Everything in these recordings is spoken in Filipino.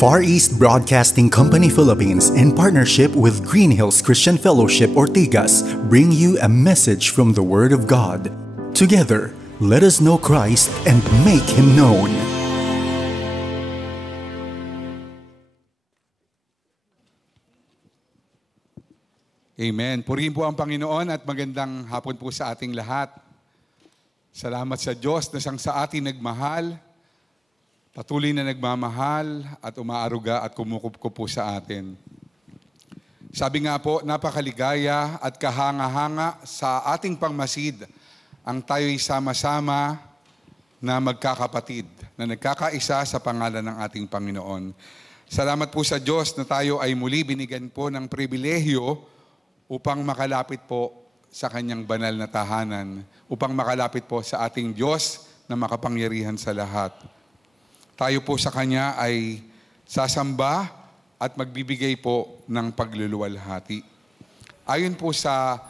Far East Broadcasting Company Philippines, in partnership with Green Hills Christian Fellowship Ortigas, bring you a message from the Word of God. Together, let us know Christ and make Him known. Amen. Purihin po ang Panginoon at magandang hapon po sa ating lahat. Salamat sa Diyos na siyang sa atin nagmahal, patuloy na nagmamahal at umaaruga at kumukup po sa atin. Sabi nga po, napakaligaya at kahanga-hanga sa ating pangmasid ang tayo'y sama-sama na magkakapatid, na nagkakaisa sa pangalan ng ating Panginoon. Salamat po sa Diyos na tayo ay muli binigyan po ng pribilehyo upang makalapit po sa Kanyang banal na tahanan, upang makalapit po sa ating Diyos na makapangyarihan sa lahat. Tayo po sa Kanya ay sasamba at magbibigay po ng pagluluwalhati. Ayon po sa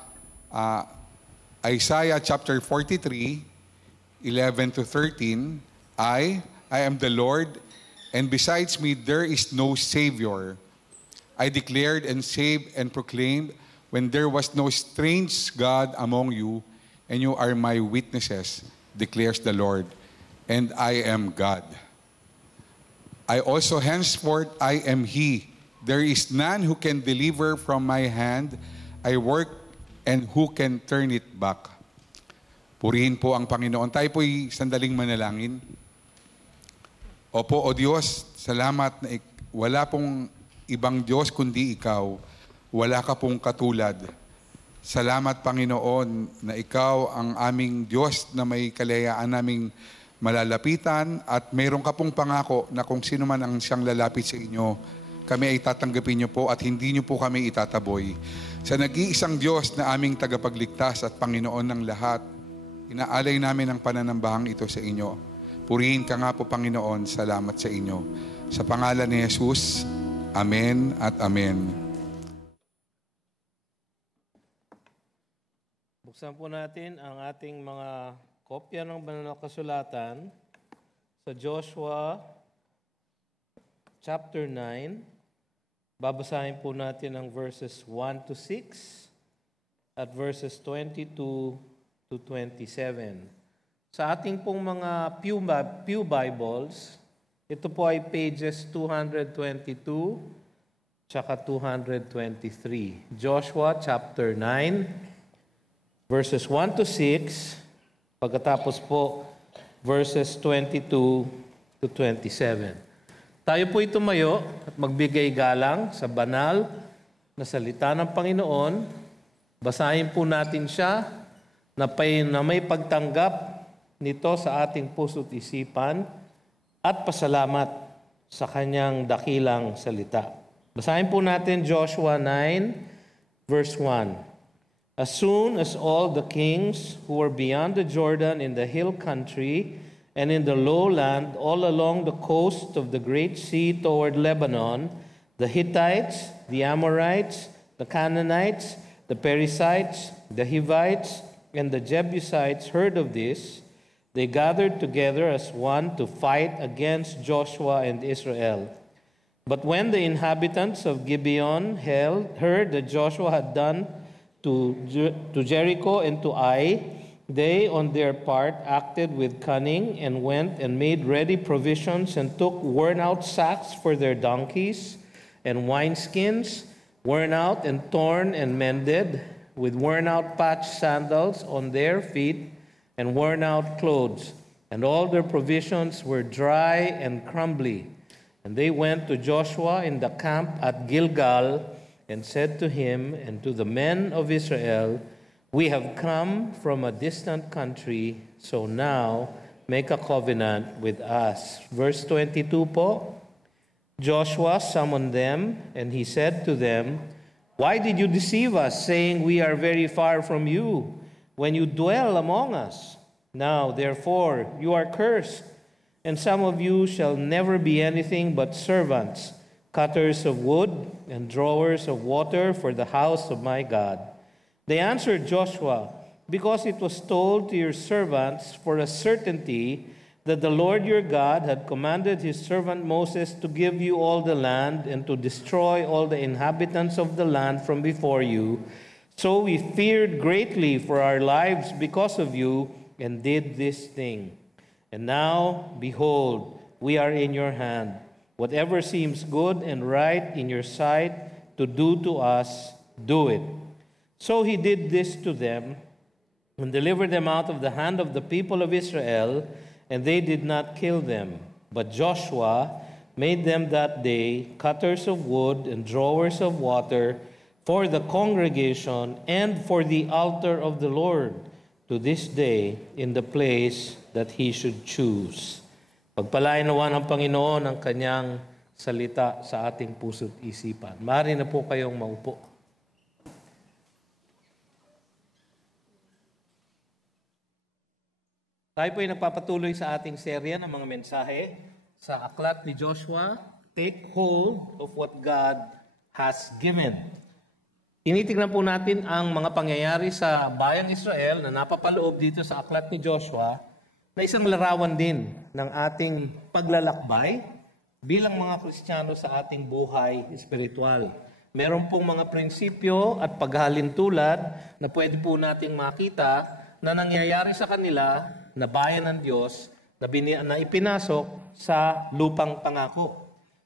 Isaiah chapter 43, 11 to 13, I am the Lord, and besides me there is no Savior. I declared and saved and proclaimed when there was no strange God among you, and you are my witnesses, declares the Lord, and I am God. I also henceforth I am He. There is none who can deliver from my hand. I work, and who can turn it back? Purihin po ang Panginoon. Tayo po'y sandaling manalangin. Opo, O Diyos, salamat na wala pong ibang Diyos kundi Ikaw. Wala ka pong katulad. Salamat, Panginoon, na Ikaw ang aming Diyos na may kalayaan naming malalapitan at mayroon ka pong pangako na kung sino man ang siyang lalapit sa inyo, kami ay tatanggapin niyo po at hindi niyo po kami itataboy. Sa nag-iisang Diyos na aming tagapagligtas at Panginoon ng lahat, inaalay namin ang pananambahang ito sa inyo. Purihin ka nga po, Panginoon, salamat sa inyo. Sa pangalan ni Jesus, Amen at Amen. Buksan po natin ang ating mga kopya ng banal na kasulatan sa Joshua chapter 9. Babasahin po natin ang verses 1 to 6 at verses 22 to 27. Sa ating pong mga Pew Bibles, ito po ay pages 222 tsaka 223. Joshua chapter 9, verses 1 to 6, pagkatapos po, verses 22 to 27. Tayo po'y tumayo at magbigay galang sa banal na salita ng Panginoon. Basahin po natin siya na may pagtanggap nito sa ating puso't isipan at pasalamat sa kanyang dakilang salita. Basahin po natin Joshua 9, verse 1. As soon as all the kings who were beyond the Jordan in the hill country and in the lowland all along the coast of the great sea toward Lebanon, the Hittites, the Amorites, the Canaanites, the Perizzites, the Hivites, and the Jebusites heard of this, they gathered together as one to fight against Joshua and Israel. But when the inhabitants of Gibeon heard that Joshua had done to Jericho and to Ai, they on their part acted with cunning and went and made ready provisions and took worn-out sacks for their donkeys and wineskins, worn out and torn and mended, with worn-out patched sandals on their feet and worn-out clothes. And all their provisions were dry and crumbly. And they went to Joshua in the camp at Gilgal and said to him and to the men of Israel, "We have come from a distant country, so now make a covenant with us." Verse 22 po, Joshua summoned them, and he said to them, "Why did you deceive us, saying, 'We are very far from you,' when you dwell among us? Now, therefore, you are cursed, and some of you shall never be anything but servants, cutters of wood and drawers of water for the house of my God." They answered Joshua, "Because it was told to your servants for a certainty that the Lord your God had commanded his servant Moses to give you all the land and to destroy all the inhabitants of the land from before you. So we feared greatly for our lives because of you and did this thing. And now, behold, we are in your hand. Whatever seems good and right in your sight to do to us, do it. So he did this to them and delivered them out of the hand of the people of Israel, and they did not kill them. But Joshua made them that day cutters of wood and drawers of water for the congregation and for the altar of the Lord to this day in the place that he should choose. Pagpalain nawa ng Panginoon ang kanyang salita sa ating puso't isipan. Maaari na po kayong maupo. Tayo po ay nagpapatuloy sa ating serya ng mga mensahe sa aklat ni Joshua, Take Hold of What God Has Given. Tinitignan po natin ang mga pangyayari sa bayang Israel na napapaloob dito sa aklat ni Joshua na isang larawan din ng ating paglalakbay bilang mga Kristiyano sa ating buhay espiritual. Meron pong mga prinsipyo at paghalintulad na pwede po nating makita na nangyayari sa kanila na bayan ng Diyos na ipinasok sa lupang pangako.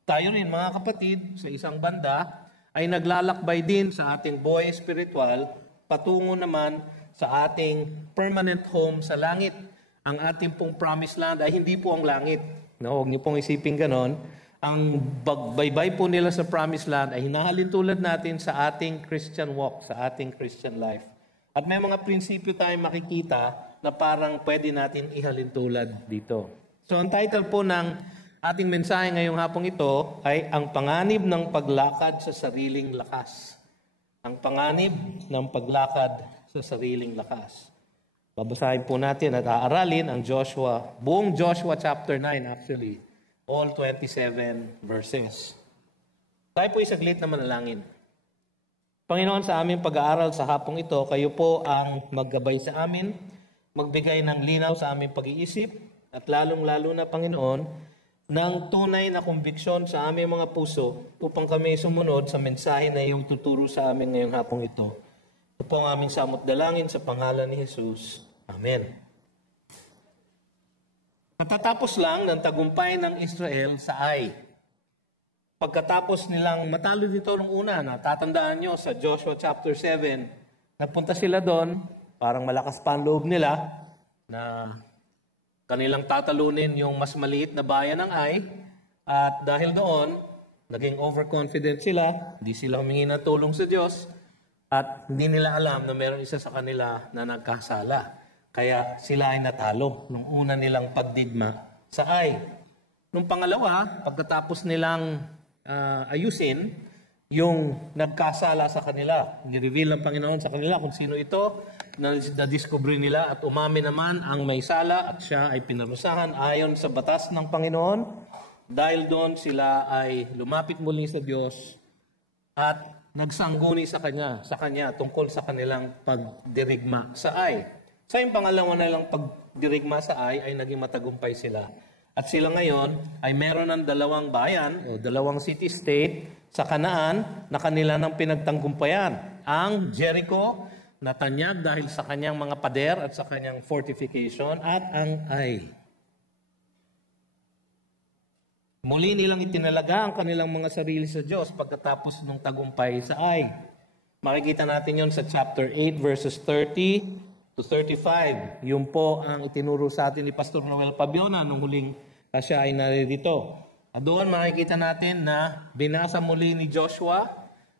Tayo rin mga kapatid sa isang banda ay naglalakbay din sa ating buhay espiritual patungo naman sa ating permanent home sa langit. Ang ating pong promised land ay hindi po ang langit. No, huwag niyo pong isipin ganon. Ang baybay po nila sa promised land ay hinahalin tulad natin sa ating Christian walk, sa ating Christian life. At may mga prinsipyo tayong makikita na parang pwede natin ihalin tulad dito. So ang title po ng ating mensahe ngayong hapong ito ay ang panganib ng paglakad sa sariling lakas. Ang panganib ng paglakad sa sariling lakas. Babasahin po natin at aaralin ang Joshua, buong Joshua chapter 9 actually, all 27 verses. Tayo po isaglit na manalangin. Panginoon, sa aming pag-aaral sa hapong ito, kayo po ang maggabay sa amin, magbigay ng linaw sa aming pag-iisip, at lalong-lalo na, Panginoon, ng tunay na konviksyon sa aming mga puso upang kami sumunod sa mensahe na iyong tuturo sa amin ngayong hapong ito. Ito po ang aming samot dalangin sa pangalan ni Jesus. Amen. Natatapos lang ng tagumpay ng Israel sa Ai. Pagkatapos nilang matalo dito nung una, natatandaan nyo sa Joshua chapter 7, nagpunta sila doon, parang malakas pa ang loob nila na kanilang tatalunin yung mas maliit na bayan ng Ai, at dahil doon, naging overconfident sila, hindi sila humingi ng tulong sa Diyos, at hindi nila alam na meron isa sa kanila na nagkasala. Kaya sila ay natalo nung una nilang pagdigma sa Ai. Nung pangalawa, pagkatapos nilang ayusin yung nagkasala sa kanila, ni-reveal ng Panginoon sa kanila kung sino ito, na-discover nila at umamin naman ang may sala at siya ay pinarusahan ayon sa batas ng Panginoon. Dahil doon sila ay lumapit muli sa Diyos at nagsangguni sa Kanya tungkol sa kanilang pagdirigma sa Ai. Sa yung pangalawa nilang pagdirigma sa Ai ay naging matagumpay sila. At sila ngayon ay meron ng dalawang bayan o dalawang city-state sa Kanaan na kanila nang pinagtanggumpayan. Ang Jericho na tanyag dahil sa kanyang mga pader at sa kanyang fortification, at ang Ai. Muli nilang itinalaga ang kanilang mga sarili sa Diyos pagkatapos ng tagumpay sa Ai. Makikita natin yon sa chapter 8 verses 30 to 35. Yun po ang itinuro sa atin ni Pastor Noel Pabiona nung huling siya ay naririto. At doon makikita natin na binasa muli ni Joshua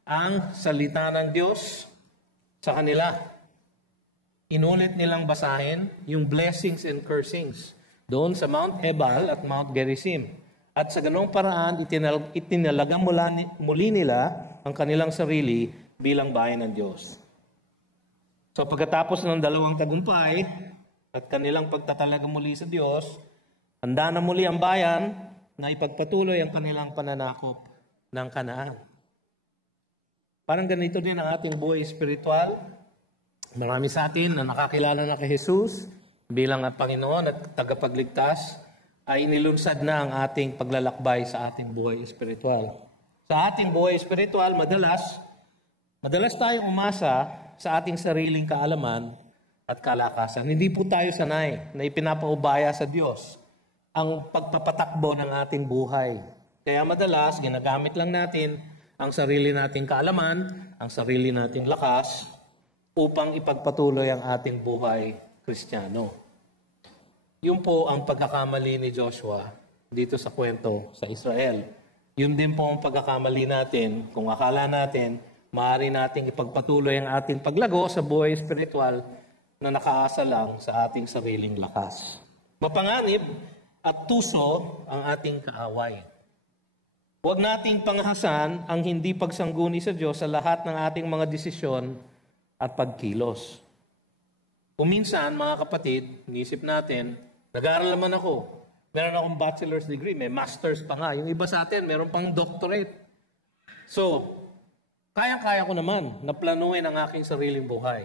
ang salita ng Diyos sa kanila. Inulit nilang basahin yung blessings and cursings doon sa Mount Ebal at Mount Gerizim. At sa ganong paraan, itinalaga muli nila ang kanilang sarili bilang bayan ng Diyos. So pagkatapos ng dalawang tagumpay at kanilang pagtatalaga muli sa Diyos, handa na muli ang bayan na ipagpatuloy ang kanilang pananakop ng Kanaan. Parang ganito din ang ating buhay espiritual. Marami sa atin na nakakilala na kay Jesus bilang Panginoon at tagapagligtas. ay inilunsad na ang ating paglalakbay sa ating buhay espiritual. Sa ating buhay espiritual, madalas tayong umasa sa ating sariling kaalaman at kalakasan. Hindi po tayo sanay na ipinapaubaya sa Diyos ang pagpapatakbo ng ating buhay. Kaya madalas, ginagamit lang natin ang sarili nating kaalaman, ang sarili nating lakas, upang ipagpatuloy ang ating buhay Kristiyano. Yun po ang pagkakamali ni Joshua dito sa kwento sa Israel. Yun din po ang pagkakamali natin kung akala natin maaari nating ipagpatuloy ang ating paglago sa buhay espiritual na nakaasa lang sa ating sariling lakas. Mapanganib at tuso ang ating kaaway. Huwag nating panghasan ang hindi pagsangguni sa Diyos sa lahat ng ating mga desisyon at pagkilos. Kung minsan, mga kapatid, inisip natin, nag-aaral naman ako. Meron akong bachelor's degree, may master's pa nga. Yung iba sa atin, meron pang doctorate. So, kayang-kaya ko naman na planuhin ang aking sariling buhay.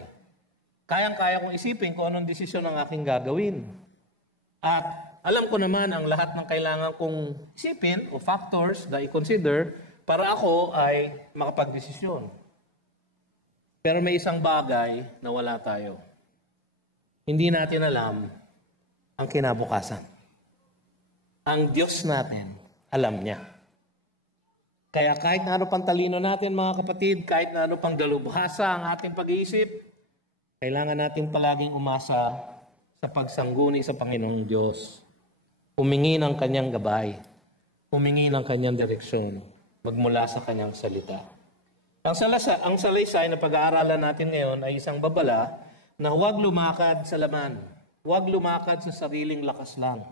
Kayang-kaya kong isipin kung anong desisyon ang aking gagawin. At alam ko naman ang lahat ng kailangan kong isipin o factors na i-consider para ako ay makapagdesisyon. Pero may isang bagay na wala tayo. Hindi natin alam ang kinabukasan. Ang Diyos natin, alam niya. Kaya kahit na ano pang talino natin, mga kapatid, kahit na ano pang dalubhasa ang ating pag-iisip, kailangan natin palaging umasa sa pagsangguni sa Panginoong Diyos. Humingi ng Kanyang gabay. Humingi ng Kanyang direksyon. Magmula sa Kanyang salita. Ang salaysay na pag-aaralan natin ngayon ay isang babala na huwag lumakad sa laman. Huwag lumakad sa sariling lakas lang.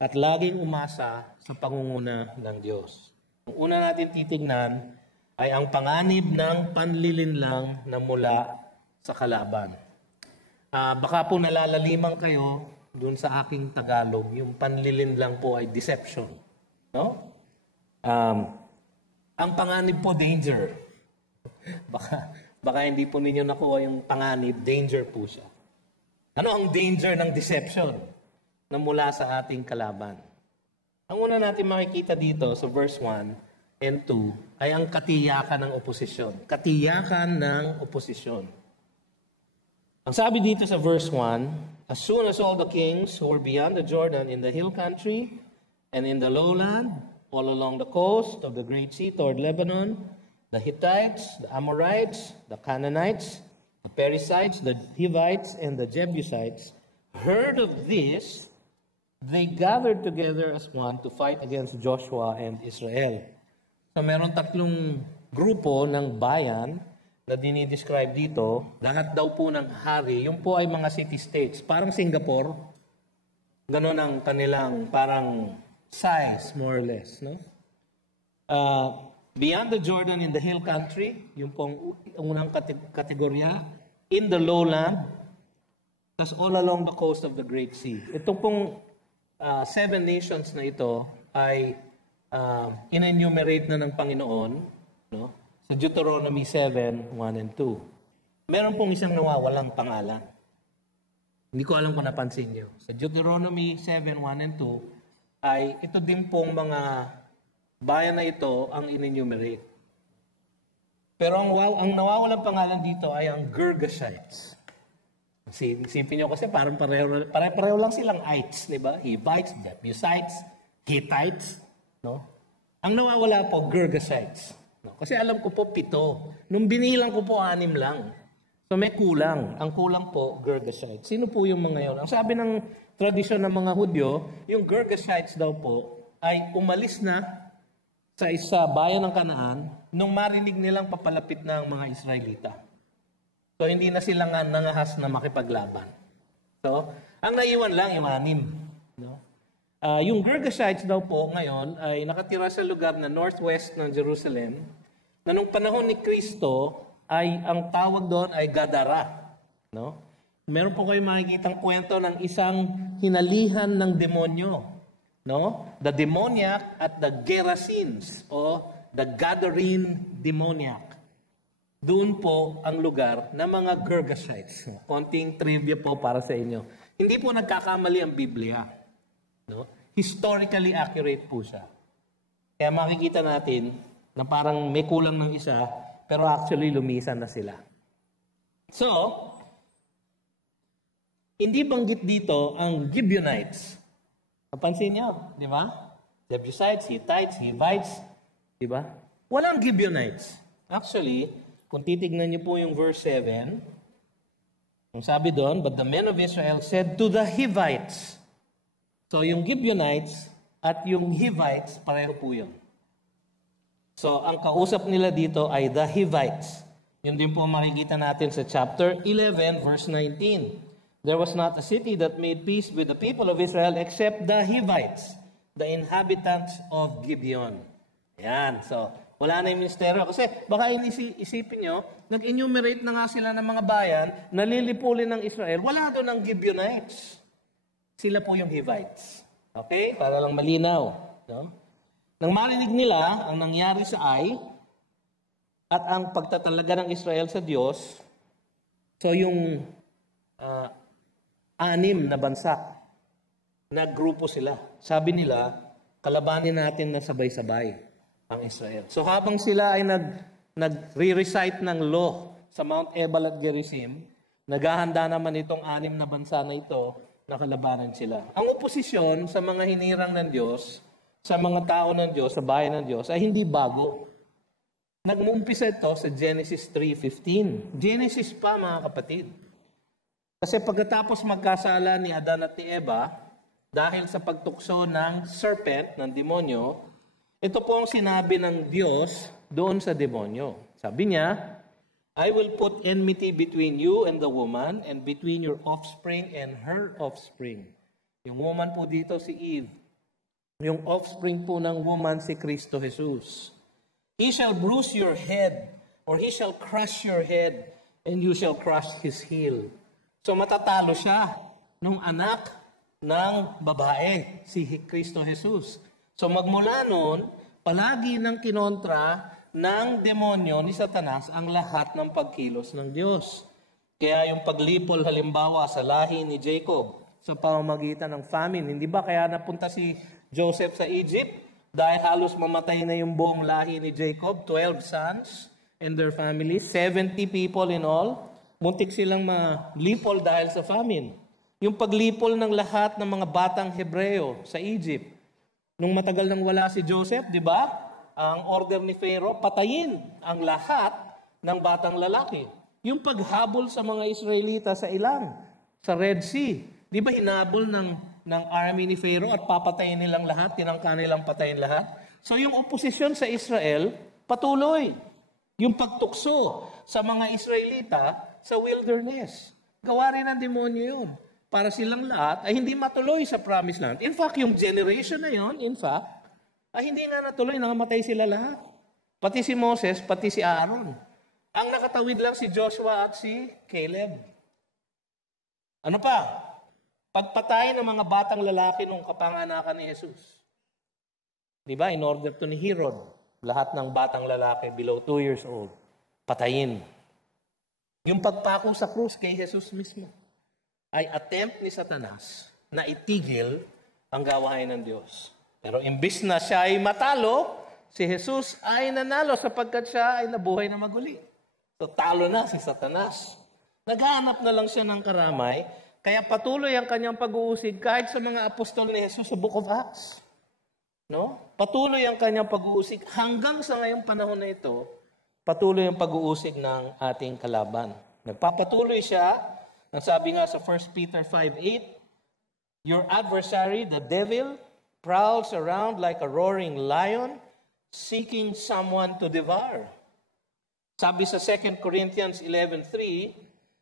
At laging umasa sa pangunguna ng Diyos. Ang una natin titignan ay ang panganib ng panlilinlang na mula sa kalaban. Baka po nalalaliman kayo dun sa aking Tagalog, yung panlilinlang po ay deception. No? Ang panganib po, danger. Baka hindi po ninyo nakuha yung panganib, danger po siya. Ano ang danger ng deception na mula sa ating kalaban? Ang una natin makikita dito sa verse 1 and 2 ay ang katiyakan ng oposisyon. Katiyakan ng oposisyon. Ang sabi dito sa verse 1, as soon as all the kings who were beyond the Jordan in the hill country and in the lowland, all along the coast of the great sea toward Lebanon, the Hittites, the Amorites, the Canaanites, the Perizzites, the Hivites, and the Jebusites heard of this, they gathered together as one to fight against Joshua and Israel. So meron tatlong grupo ng bayan na dinidescribe dito. Lahat daw po ng hari, yung po ay mga city-states. Parang Singapore. Ganon ang kanilang parang size, more or less. No? Beyond the Jordan in the hill country, yung pong unang kategorya, in the lowland, tas all along the coast of the Great Sea. Ito pong 7 nations na ito ay in-enumerate na ng Panginoon, no? Sa Deuteronomy 7, 1 and 2. Meron pong isang nawawalang pangalan. Hindi ko alam kung napansin nyo. Sa Deuteronomy 7, 1 and 2, ay ito din pong mga bayan na ito ang in-enumerate. Pero ang nawawalang pangalan dito ay ang Girgashites. Isipin nyo kasi parang pareho lang silang ites, di ba? Hivites, Jebusites, Hittites, no? Ang nawawala po, Girgashites. No? Kasi alam ko po 7. Nung binilang ko po 6 lang. So may kulang. Ang kulang po, Girgashites. Sino po yung mga yun? Ang sabi ng tradisyon ng mga Hudyo, yung Girgashites daw po ay umalis na sa isa bayan ng Kanaan nung marinig nilang papalapit na ang mga Israelita. So, hindi na sila nga nangahas na makipaglaban. So, ang naiwan lang yung 6. No? Yung Girgashites daw po ngayon ay nakatira sa lugar na northwest ng Jerusalem na nung panahon ni Kristo ay ang tawag doon ay Gadara. No? Meron po kayo makikitang kwento ng isang hinalihan ng demonyo. No? The demoniac at the Gerasenes o the Gadarene demoniac. Doon po ang lugar ng mga Girgashites. Konting trivia po para sa inyo. Hindi po nagkakamali ang Biblia. No? historically accurate po siya. Kaya makikita natin na parang may kulang ng isa, pero actually lumisan na sila. So, hindi banggit dito ang Gibeonites. Napansin niyo, di ba? Jebusites, Hittites, Hivites, di ba? Walang Gibeonites. Actually, kung titignan niyo po yung verse 7, ang sabi doon, but the men of Israel said to the Hivites. So, yung Gibeonites at yung Hivites, pareho po yun. So, ang kausap nila dito ay the Hivites. Yun din po makikita natin sa chapter 11, verse 19. There was not a city that made peace with the people of Israel except the Hivites, the inhabitants of Gibeon. Yan. So, wala na yung ministeryo. Kasi baka isipin nyo, nag-enumerate na nga sila ng mga bayan, nalilipulin ng Israel. Wala doon ang Gibeonites. Sila po yung Hivites. Okay? Para lang malinaw. No? Nang marinig nila ang nangyari sa Ai at ang pagtatalaga ng Israel sa Diyos, so yung 6 na bansa, naggrupo sila. Sabi nila, kalabanin natin na sabay-sabay ang Israel. So habang sila ay nag-re-recite ng law sa Mount Ebal at Gerizim, naghahanda naman itong 6 na bansa na ito na kalabanan sila. Ang oposisyon sa mga hinirang ng Diyos, sa mga tao ng Diyos, sa bayan ng Diyos, ay hindi bago. Nag-uumpisa ito sa Genesis 3:15. Genesis pa, mga kapatid. Kasi pagkatapos magkasala ni Adan at ni Eva, dahil sa pagtukso ng serpent, ng demonyo, ito po ang sinabi ng Diyos doon sa demonyo. Sabi niya, I will put enmity between you and the woman, and between your offspring and her offspring. Yung woman po dito si Eve. Yung offspring po ng woman si Kristo Jesus. He shall bruise your head, or he shall crush your head, and you shall crush his heel. So matatalo siya nung anak ng babae, si Kristo Jesus. So magmula noon, palagi nang kinontra ng demonyo ni Satanas ang lahat ng pagkilos ng Diyos. Kaya yung paglipol halimbawa sa lahi ni Jacob sa pamamagitan ng famine, hindi ba kaya napunta si Joseph sa Egypt? Dahil halos mamatay na yung buong lahi ni Jacob, 12 sons and their families, 70 people in all. Muntik silang malipol dahil sa famine. Yung paglipol ng lahat ng mga batang Hebreo sa Egypt. Nung matagal nang wala si Joseph, di ba? Ang order ni Pharaoh, patayin ang lahat ng batang lalaki. Yung paghabol sa mga Israelita sa ilang, sa Red Sea. Di ba hinabol ng army ni Pharaoh at papatayin nilang lahat, tinangka nilang patayin lahat? So yung oposisyon sa Israel, patuloy. Yung pagtukso sa mga Israelita sa wilderness. Gawa rin ng demonyo yun. Para silang lahat ay hindi matuloy sa promised land. In fact, yung generation na yun, ay hindi nga natuloy, nakamatay sila lahat. Pati si Moses, pati si Aaron. Ang nakatawid lang si Joshua at si Caleb. Ano pa? Pagpatay ng mga batang lalaki nung kapanganakan ni Jesus. Di ba? In order to ni Herod, lahat ng batang lalaki below 2 years old, patayin. Yung pagpako sa krus kay Jesus mismo ay attempt ni Satanas na itigil ang gawain ng Diyos. Pero imbis na siya ay matalo, si Jesus ay nanalo sapagkat siya ay nabuhay na maguli. So talo na si Satanas. Naghahanap na lang siya ng karamay, kaya patuloy ang kanyang pag-uusig kahit sa mga apostol ni Jesus sa Book of Acts. No? Patuloy ang kanyang pag-uusig hanggang sa ngayong panahon na ito, patuloy ang pag-uusig ng ating kalaban. Nagpapatuloy siya, ang sabi nga sa 1 Peter 5:8, your adversary, the devil, prowls around like a roaring lion, seeking someone to devour. Sabi sa 2 Corinthians 11:3,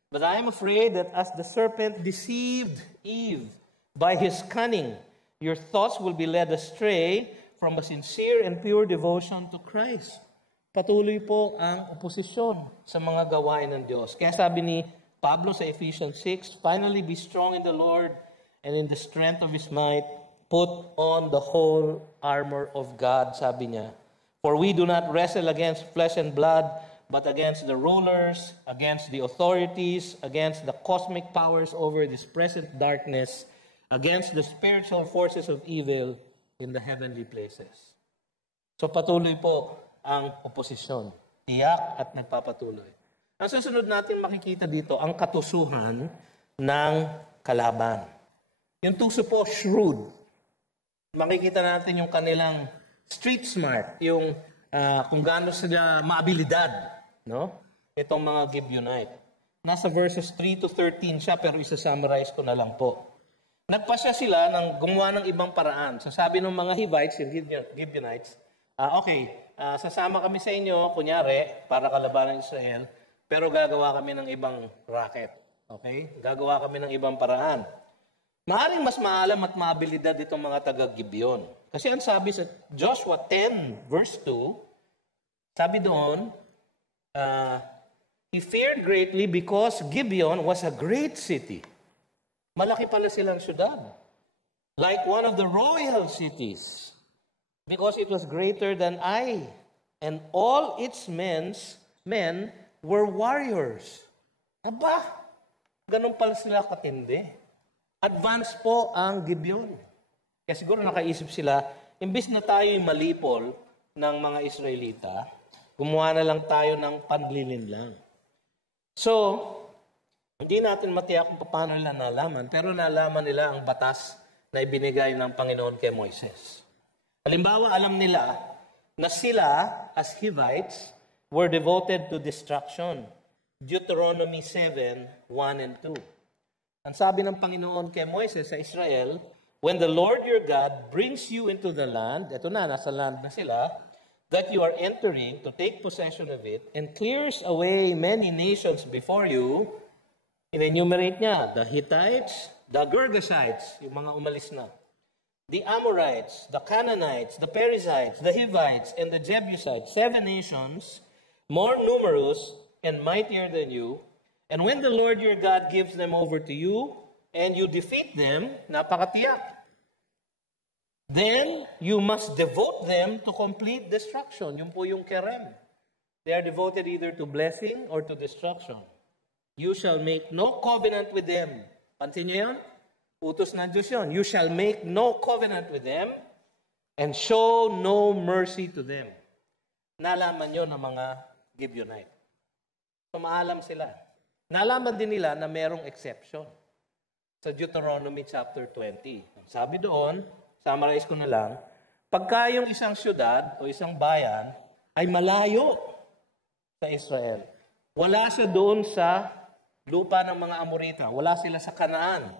but I am afraid that as the serpent deceived Eve by his cunning, your thoughts will be led astray from a sincere and pure devotion to Christ. Patuloy po ang oposisyon sa mga gawain ng Diyos. Kaya sabi ni Pablo sa Ephesians 6, finally be strong in the Lord and in the strength of His might, put on the whole armor of God, sabi niya. For we do not wrestle against flesh and blood, but against the rulers, against the authorities, against the cosmic powers over this present darkness, against the spiritual forces of evil in the heavenly places. So patuloy po ang oposisyon. Tiyak at nagpapatuloy. Ang susunod natin makikita dito, ang katusuhan ng kalaban. Yung tuso po, shrewd. Makikita natin yung kanilang street smart, yung kung gaano sila maabilidad, no? Itong mga Gibeonite. Nasa verses 3 to 13 siya, pero isa-summarize ko na lang po. Nagpasya sila ng gumawa ng ibang paraan. Sasabi ng mga Hivites, yung Gibeonites, sasama kami sa inyo, kunyari, para kalabanan ng Israel, pero gagawa kami ng ibang racket. Okay? Gagawa kami ng ibang paraan. Maaring mas maalam at maabilidad itong mga taga-Gibeon. Kasi ang sabi sa Joshua 10, verse 2, sabi doon, he feared greatly because Gibeon was a great city. Malaki pala silang syudad. Like one of the royal cities. Because it was greater than Ai. And all its men were warriors. Aba, ganun pala sila katindi. Advance po ang Gibeon. Kaya siguro nakaisip sila, imbis na tayo'y malipol ng mga Israelita, gumawa na lang tayo ng panlilin lang. So, hindi natin matiyak kung paano nila nalaman, pero nalaman nila ang batas na ibinigay ng Panginoon kay Moises. Halimbawa, alam nila na sila, as Hivites, were devoted to destruction. Deuteronomy 7, 1 and 2. Ang sabi ng Panginoon kay Moises sa Israel, when the Lord your God brings you into the land, eto na, nasa land na sila, that you are entering to take possession of it, and clears away many nations before you, in-enumerate niya, the Hittites, the Girgashites, yung mga umalis na, the Amorites, the Canaanites, the Perizzites, the Hivites, and the Jebusites, 7 nations, more numerous and mightier than you. And when the Lord your God gives them over to you, and you defeat them, napakatiyak, then you must devote them to complete destruction. Yun po yung kerem. They are devoted either to blessing or to destruction. You shall make no covenant with them. Pansin niyo yan? Utos ng Diyos yun. You shall make no covenant with them and show no mercy to them. Nalaman yun ng mga Gibeonite. So maalam sila. Nalaman din nila na merong exception sa Deuteronomy chapter 20. Sabi doon, summarize ko na lang, pagka yung isang syudad o isang bayan ay malayo sa Israel, wala siya doon sa lupa ng mga Amorita, wala sila sa Kanaan,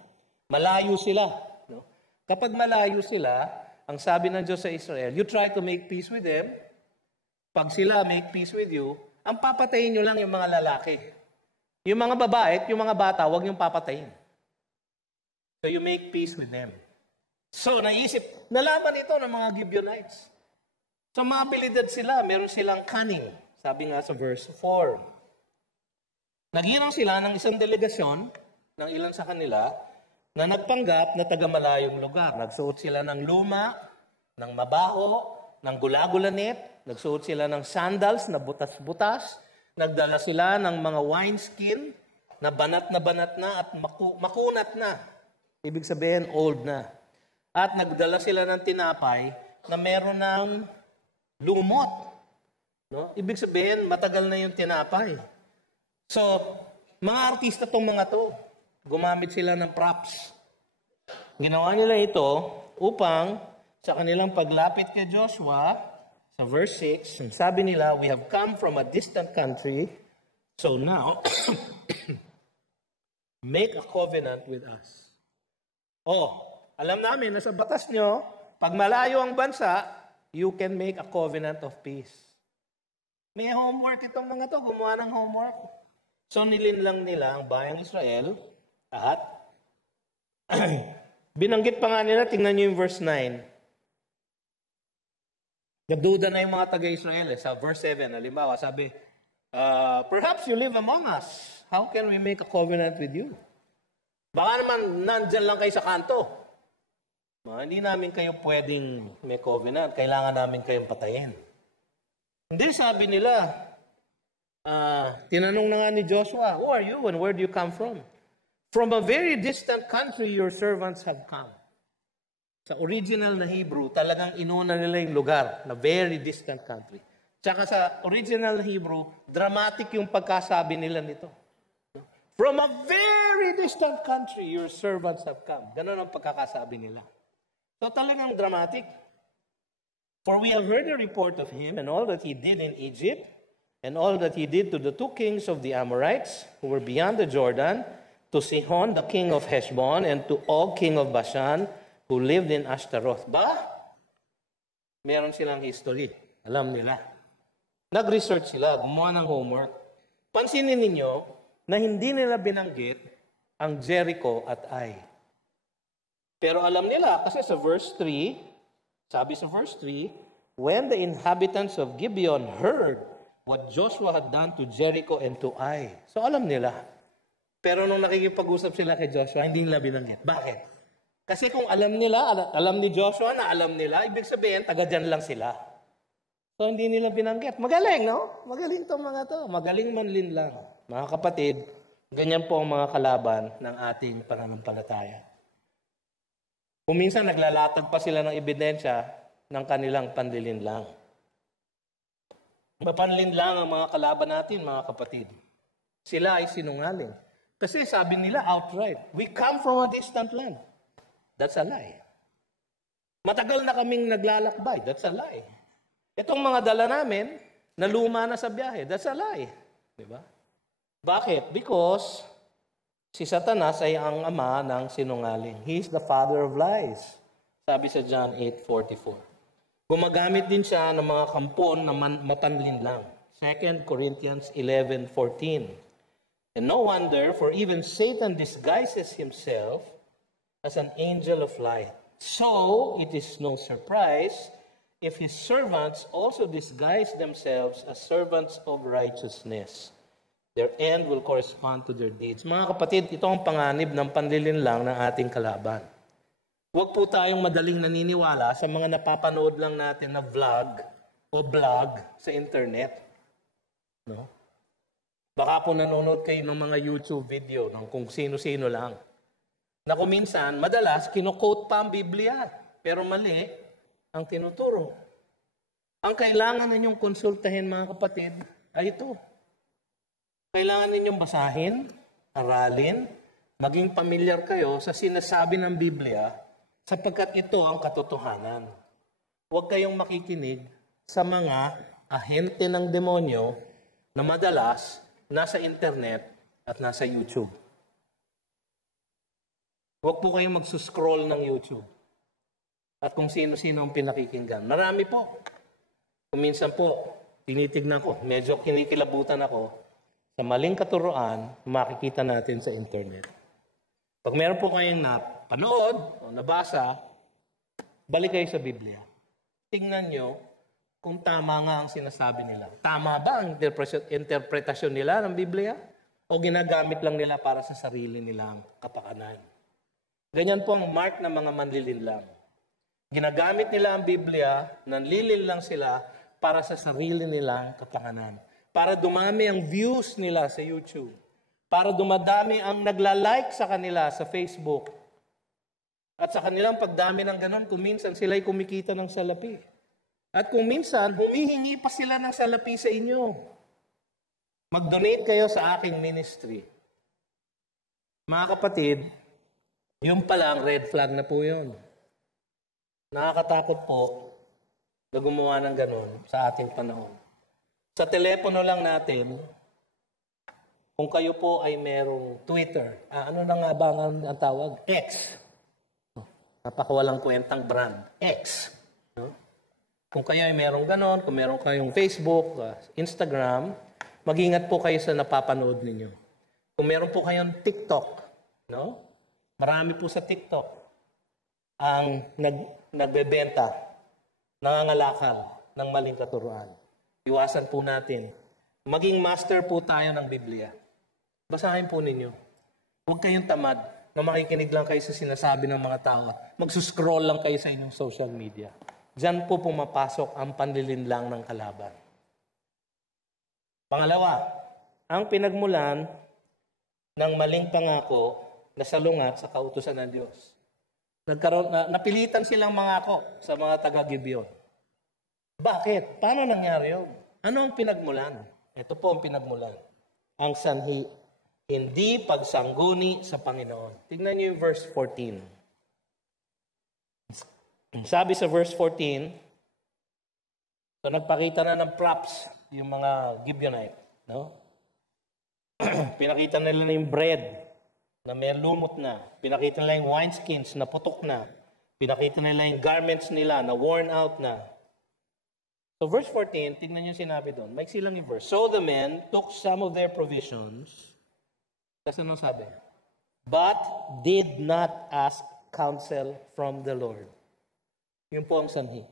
malayo sila. No? Kapag malayo sila, ang sabi ng Diyos sa Israel, you try to make peace with them, pag sila make peace with you, ang papatayin nyo lang yung mga lalaki. Yung mga babae at yung mga bata, huwag niyong papatayin. So you make peace with them. So naisip, nalaman ito ng mga Gibeonites. So maabilidad sila, meron silang cunning. Sabi nga sa verse 4. Naghinang sila ng isang delegasyon, ng ilan sa kanila, na nagpanggap na taga-malayong lugar. Nagsuot sila ng luma, ng mabaho, ng gulagulanit, nagsuot sila ng sandals na butas-butas, nagdala sila ng mga wineskin na banat na at makunat na. Ibig sabihin, old na. At nagdala sila ng tinapay na meron ng lumot. No? Ibig sabihin, matagal na yung tinapay. So, mga artista tong mga to. Gumamit sila ng props. Ginawa nila ito upang sa kanilang paglapit kay Joshua, sa verse 6, sabi nila, we have come from a distant country, so now, make a covenant with us. Oh, alam namin na sa batas nyo, pag malayo ang bansa, you can make a covenant of peace. May homework itong mga to, gumawa ng homework. So nilinlang nila ang bayang Israel at binanggit pa nga nila, tingnan nyo yung verse 9. Nagduda na yung mga taga-Israel. Sa verse 7, halimbawa, sabi, perhaps you live among us. How can we make a covenant with you? Baka naman, nandyan lang kayo sa kanto. Hindi namin kayo pwedeng may covenant. Kailangan namin kayong patayin. Hindi, sabi nila, tinanong na nga ni Joshua, who are you and where do you come from? From a very distant country, your servants have come. Sa original na Hebrew, talagang inuna nila yung lugar na very distant country. Tsaka sa original na Hebrew, dramatic yung pagkasabi nila nito. From a very distant country, your servants have come. Ganon ang pagkakasabi nila. So talagang dramatic. For we have heard a report of him and all that he did in Egypt, and all that he did to the two kings of the Amorites, who were beyond the Jordan, to Sihon, the king of Heshbon, and to Og, king of Bashan, who lived in Ashtaroth. Ba? Meron silang history. Alam nila. Nag-research sila, gumawa ng homework. Pansinin ninyo na hindi nila binanggit ang Jericho at Ai. Pero alam nila, kasi sa verse 3, sabi sa verse 3, when the inhabitants of Gibeon heard what Joshua had done to Jericho and to Ai. So alam nila. Pero nung nakikipag-usap sila kay Joshua, hindi nila binanggit. Bakit? Kasi kung alam nila, alam ni Joshua na alam nila, ibig sabihin, taga dyan lang sila. So hindi nila binanggit. Magaling, no? Magaling itong mga to. Magaling manlin lang. Mga kapatid, ganyan po ang mga kalaban ng ating pananampalataya. Kung minsan naglalatag pa sila ng ebidensya ng kanilang panlilin lang. Mapanlin lang ang mga kalaban natin, mga kapatid. Sila ay sinungaling. Kasi sabi nila outright, we come from a distant land. That's a lie. Matagal na kaming naglalakbay. That's a lie. Itong mga dala namin, na luma na sa biyahe. That's a lie. Diba? Bakit? Because si Satanas ay ang ama ng sinungaling. He is the father of lies. Sabi sa John 8:44. Gumagamit din siya ng mga kampon na mapanlin lang. 2 Corinthians 11:14. And no wonder, for even Satan disguises himself as an angel of light. So, it is no surprise if his servants also disguise themselves as servants of righteousness. Their end will correspond to their deeds. Mga kapatid, ito ang panganib ng panlilinlang ng ating kalaban. Huwag po tayong madaling naniniwala sa mga napapanood lang natin na vlog o blog sa internet. No? Baka po nanonood kayo ng mga YouTube video ng kung sino-sino lang. Na kung minsan, madalas, kino-quote pa ang Biblia. Pero mali ang tinuturo. Ang kailangan ninyong konsultahin, mga kapatid, ay ito. Kailangan ninyong basahin, aralin, maging pamilyar kayo sa sinasabi ng Biblia sapagkat ito ang katotohanan. Huwag kayong makikinig sa mga ahente ng demonyo na madalas nasa internet at nasa YouTube. Huwag po kayong magsuscroll ng YouTube. At kung sino-sino ang pinakikinggan. Marami po. Kung minsan po, tinitignan ko, medyo kinikilabutan ako sa maling katuroan, makikita natin sa internet. Pag meron po kayong napanood o nabasa, balik kayo sa Biblia. Tingnan nyo kung tama nga ang sinasabi nila. Tama ba ang interpretasyon nila ng Biblia? O ginagamit lang nila para sa sarili nilang kapakanan? Ganyan po ang mark ng mga manlilinlang. Ginagamit nila ang Biblia, nanlilin lang sila para sa sarili nilang kapakanan. Para dumami ang views nila sa YouTube. Para dumadami ang nagla-like sa kanila sa Facebook. At sa kanilang pagdami ng ganon, kung minsan sila'y kumikita ng salapi. At kung minsan, humihingi pa sila ng salapi sa inyo. Mag-donate kayo sa aking ministry. Mga kapatid, yung palang red flag na po yun. Nakakatakot po na gumawa ng ganon sa ating panahon. Sa telepono lang natin, kung kayo po ay merong Twitter, ano na nga ba ang tawag? X. Napakawalang kwentang brand. X. Kung kayo ay merong ganon, kung meron kayong Facebook, Instagram, mag-ingat po kayo sa napapanood ninyo. Kung meron po kayong TikTok, no? Marami po sa TikTok ang nagbebenta, nangangalakal ng maling katuruan. Iwasan po natin. Maging master po tayo ng Biblia. Basahin po ninyo. Huwag kayong tamad na makikinig lang kayo sa sinasabi ng mga tao. Magsuscroll lang kayo sa inyong social media. Diyan po pumapasok ang panlilinlang ng kalaban. Pangalawa, ang pinagmulan ng maling pangako nasalungat sa kautusan ng Diyos. Napilitan silang mangako sa mga taga-Gibeon. Bakit? Paano nangyari yun? Ano ang pinagmulan? Ito po ang pinagmulan. Ang sanhi, hindi pagsangguni sa Panginoon. Tingnan niyo yung verse 14. Sabi sa verse 14, so nagpakita na ng props yung mga Gibeonite. No? Pinakita nila na yung bread na may lumot na. Pinakita nila yung wineskins na putok na. Pinakita nila yung garments nila na worn out na. So verse 14, tingnan niyo sinabi doon. Maiksi lang yung verse. So the men took some of their provisions. Kasi ano sabi? But did not ask counsel from the Lord. Yun po ang sanhi.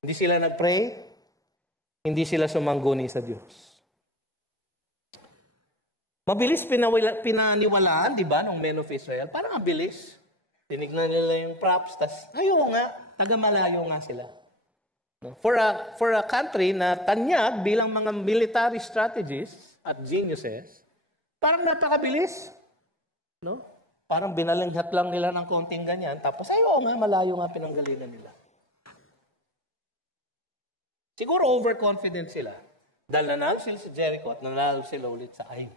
Hindi sila nag-pray, hindi sila sumangguni sa Diyos. Mabilis pinaniwalaan, di ba, ng men of Israel? Parang ang bilis. Tinignan nila yung props, tas ayaw nga, taga-malayo nga sila. No? For a country na tanyag bilang mga military strategists at geniuses, parang napakabilis. No? Parang binalanghat lang nila ng konting ganyan, tapos ayaw nga, malayo nga pinanggalingan nila. Siguro overconfident sila. Dahil nanalo sila sa Jericho at nanalo sila ulit sa Ai.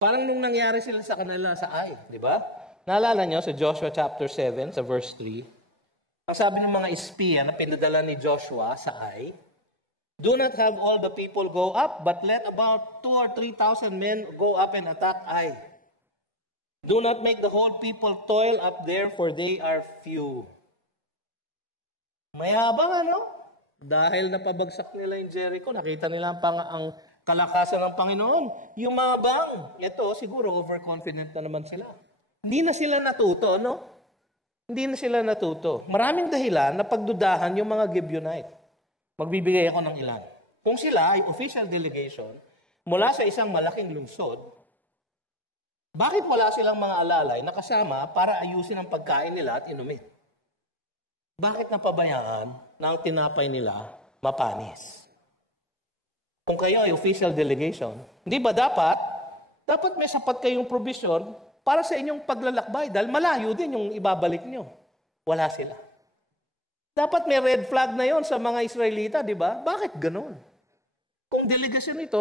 Parang nung nangyari sila sa kanila sa Ai, di ba? Naalala nyo sa Joshua chapter 7, sa verse 3, ang sabi ng mga espiya na pinadala ni Joshua sa Ai, do not have all the people go up, but let about 2,000 or 3,000 men go up and attack Ai. Do not make the whole people toil up there, for they are few. Mayabang ano? Dahil napabagsak nila yung Jericho, nakita nila ang kalakasan ng Panginoon. Yung mga bang, ito siguro overconfident na naman sila. Hindi na sila natuto, no? Hindi na sila natuto. Maraming dahilan na pagdudahan yung mga Gibeonite. Magbibigay ako ng ilan. Kung sila ay official delegation mula sa isang malaking lungsod, bakit wala silang mga alalay na kasama para ayusin ang pagkain nila at inumin? Bakit napabayaan na ang tinapay nila mapanis? Kung kayo ay official delegation, hindi ba dapat may sapat kayong provision para sa inyong paglalakbay dahil malayo din yung ibabalik nyo. Wala sila. Dapat may red flag na yon sa mga Israelita, di ba? Bakit ganon? Kung delegasyon ito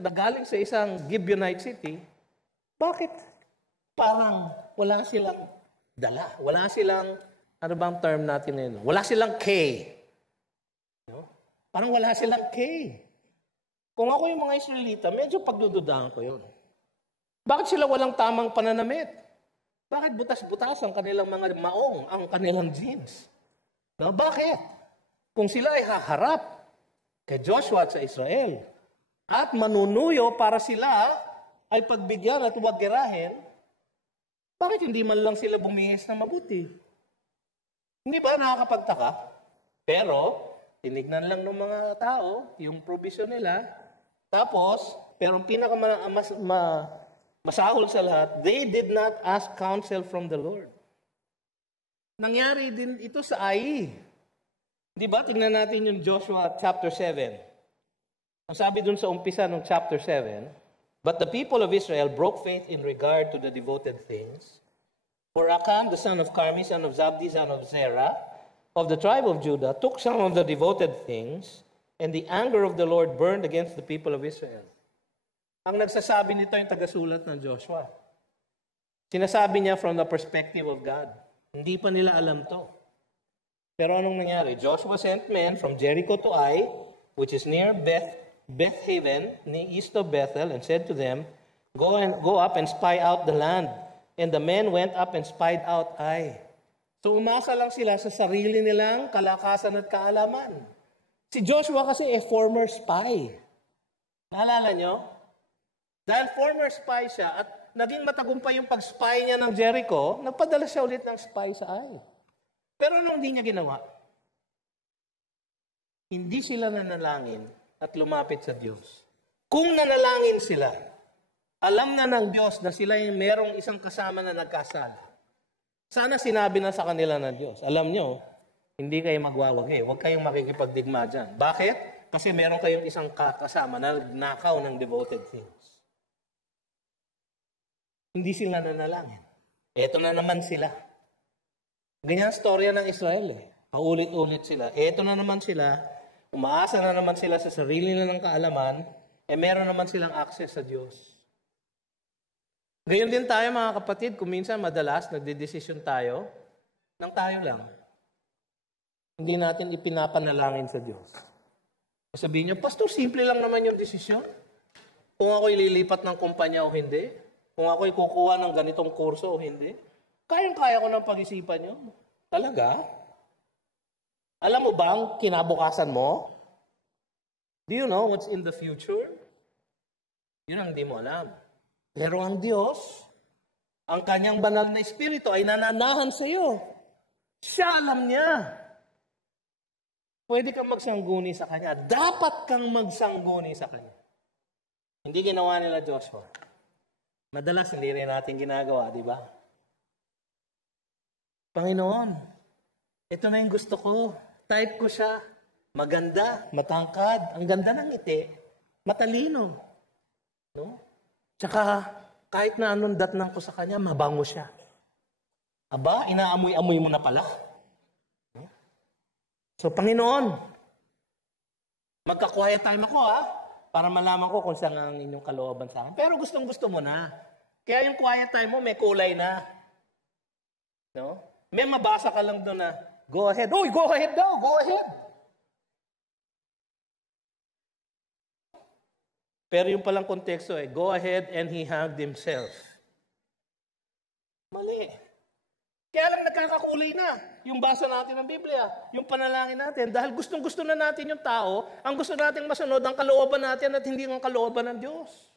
nagaling sa isang Gibeonite city, bakit parang wala silang dala? Wala silang, ano bang term natin ngayon? Wala silang K. No? Parang wala silang K. Kung ako yung mga Israelita, medyo pagdududahan ko yun. Bakit sila walang tamang pananamit? Bakit butas-butas ang kanilang mga maong, ang kanilang jeans? No, bakit? Kung sila ay haharap kay Joshua at sa Israel at manunuyo para sila ay pagbigyan at huwag girahin, bakit hindi man lang sila bumihis na mabuti? Hindi ba nakakapagtaka? Pero, tinignan lang ng mga tao yung provision nila. Tapos, pero ang masahol sa lahat, they did not ask counsel from the Lord. Nangyari din ito sa Ai. Di ba? Tingnan natin yung Joshua chapter 7. Ang sabi dun sa umpisa ng chapter 7, but the people of Israel broke faith in regard to the devoted things. For Achan, the son of Carmi, son of Zabdi, son of Zerah, of the tribe of Judah, took some of the devoted things, and the anger of the Lord burned against the people of Israel. Ang nagsasabi nito yung tagasulat ng Joshua. Sinasabi niya from the perspective of God. Hindi pa nila alam to. Pero anong nangyari? Joshua sent men from Jericho to Ai, which is near Beth-haven, east of Bethel, and said to them, Go up and spy out the land. And the men went up and spied out Ai. So umasa lang sila sa sarili nilang kalakasan at kaalaman. Si Joshua kasi former spy. Naalala nyo? Dahil former spy siya at naging matagumpay yung pag-spy niya ng Jericho, nagpadala siya ulit ng spy sa Ai. Pero anong hindi niya ginawa? Hindi sila nanalangin at lumapit sa Diyos. Kung nanalangin sila, alam na ng Diyos na sila yung merong isang kasama na nagkasala. Sana sinabi na sa kanila ng Diyos, alam nyo, hindi kayo magwawagi. Huwag kayong makikipagdigma dyan. Bakit? Kasi meron kayong isang kasama na nagnakaw ng devoted things. Hindi sila nanalangin. Eto na naman sila. Ganyan ang storya ng Israel eh. Paulit-ulit sila. Eto na naman sila. Umaasa na naman sila sa sarili na ng kaalaman. Meron naman silang access sa Diyos. Gayon din tayo mga kapatid. Kung minsan madalas nagdedesisyon tayo, nang tayo lang. Hindi natin ipinapanalangin sa Diyos. Sabihin niyo, Pastor, simple lang naman yung desisyon. Kung ako ililipat ng kumpanya o hindi. Kung ako kukuha ng ganitong kurso o hindi. Kayang-kaya ko ng pag-isipan niyo. Talaga? Alam mo bang kinabukasan mo? Do you know what's in the future? Yun ang di mo alam. Pero ang Diyos, ang kanyang banal na espiritu ay nananahan sa iyo. Siya alam niya. Pwede kang magsangguni sa Kanya. Dapat kang magsangguni sa Kanya. Hindi ginawa nila Joshua. Madalas hindi rin natin ginagawa, di ba? Panginoon, ito na yung gusto ko. Type ko siya. Maganda, matangkad. Ang ganda ng ngiti. Matalino. No? Tsaka, kahit na anong datnang ko sa Kanya, mabango siya. Aba, inaamoy-amoy mo na pala. So, Panginoon, magka-quiet time ako para malaman ko kung saan ang inyong kalooban sa akin. Pero gustong-gusto mo na. Kaya yung quiet time mo, may kulay na. No? May mabasa ka lang doon na, go ahead. Uy, go ahead daw, go ahead. Pero yung palang konteksto go ahead and he hanged himself. Mali. Kaya lang nagkakakulay na yung basa natin ng Biblia, yung panalangin natin. Dahil gustong-gusto na natin yung tao, ang gusto natin masunod, ang kalooban natin at hindi ang kalooban ng Diyos.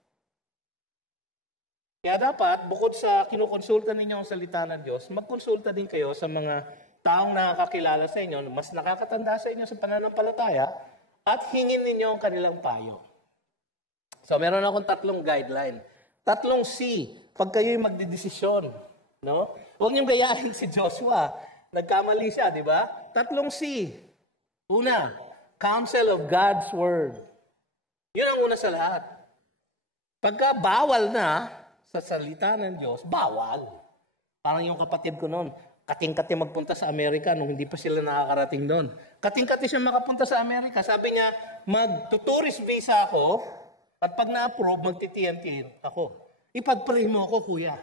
Kaya dapat, bukod sa kinukonsulta ninyo ang salita ng Diyos, magkonsulta din kayo sa mga taong nakakakilala sa inyo, mas nakakatanda sa inyo sa pananampalataya, at hingin ninyo ang kanilang payo. So, meron akong 3 guideline. 3 C, pag kayo'y magdidesisyon. No? Huwag niyong gayahin si Joshua. Nagkamali siya, di ba? 3 C. Una, counsel of God's Word. Yun ang una sa lahat. Pagka bawal na sa salita ng Diyos, bawal. Parang yung kapatid ko noon, kating-kati magpunta sa Amerika nung hindi pa sila nakakarating doon. Kating-kati siya makapunta sa Amerika. Sabi niya, mag-tourist visa ako at pag na-approve, magti-TNT ako. Ipag-pray mo ako, kuya.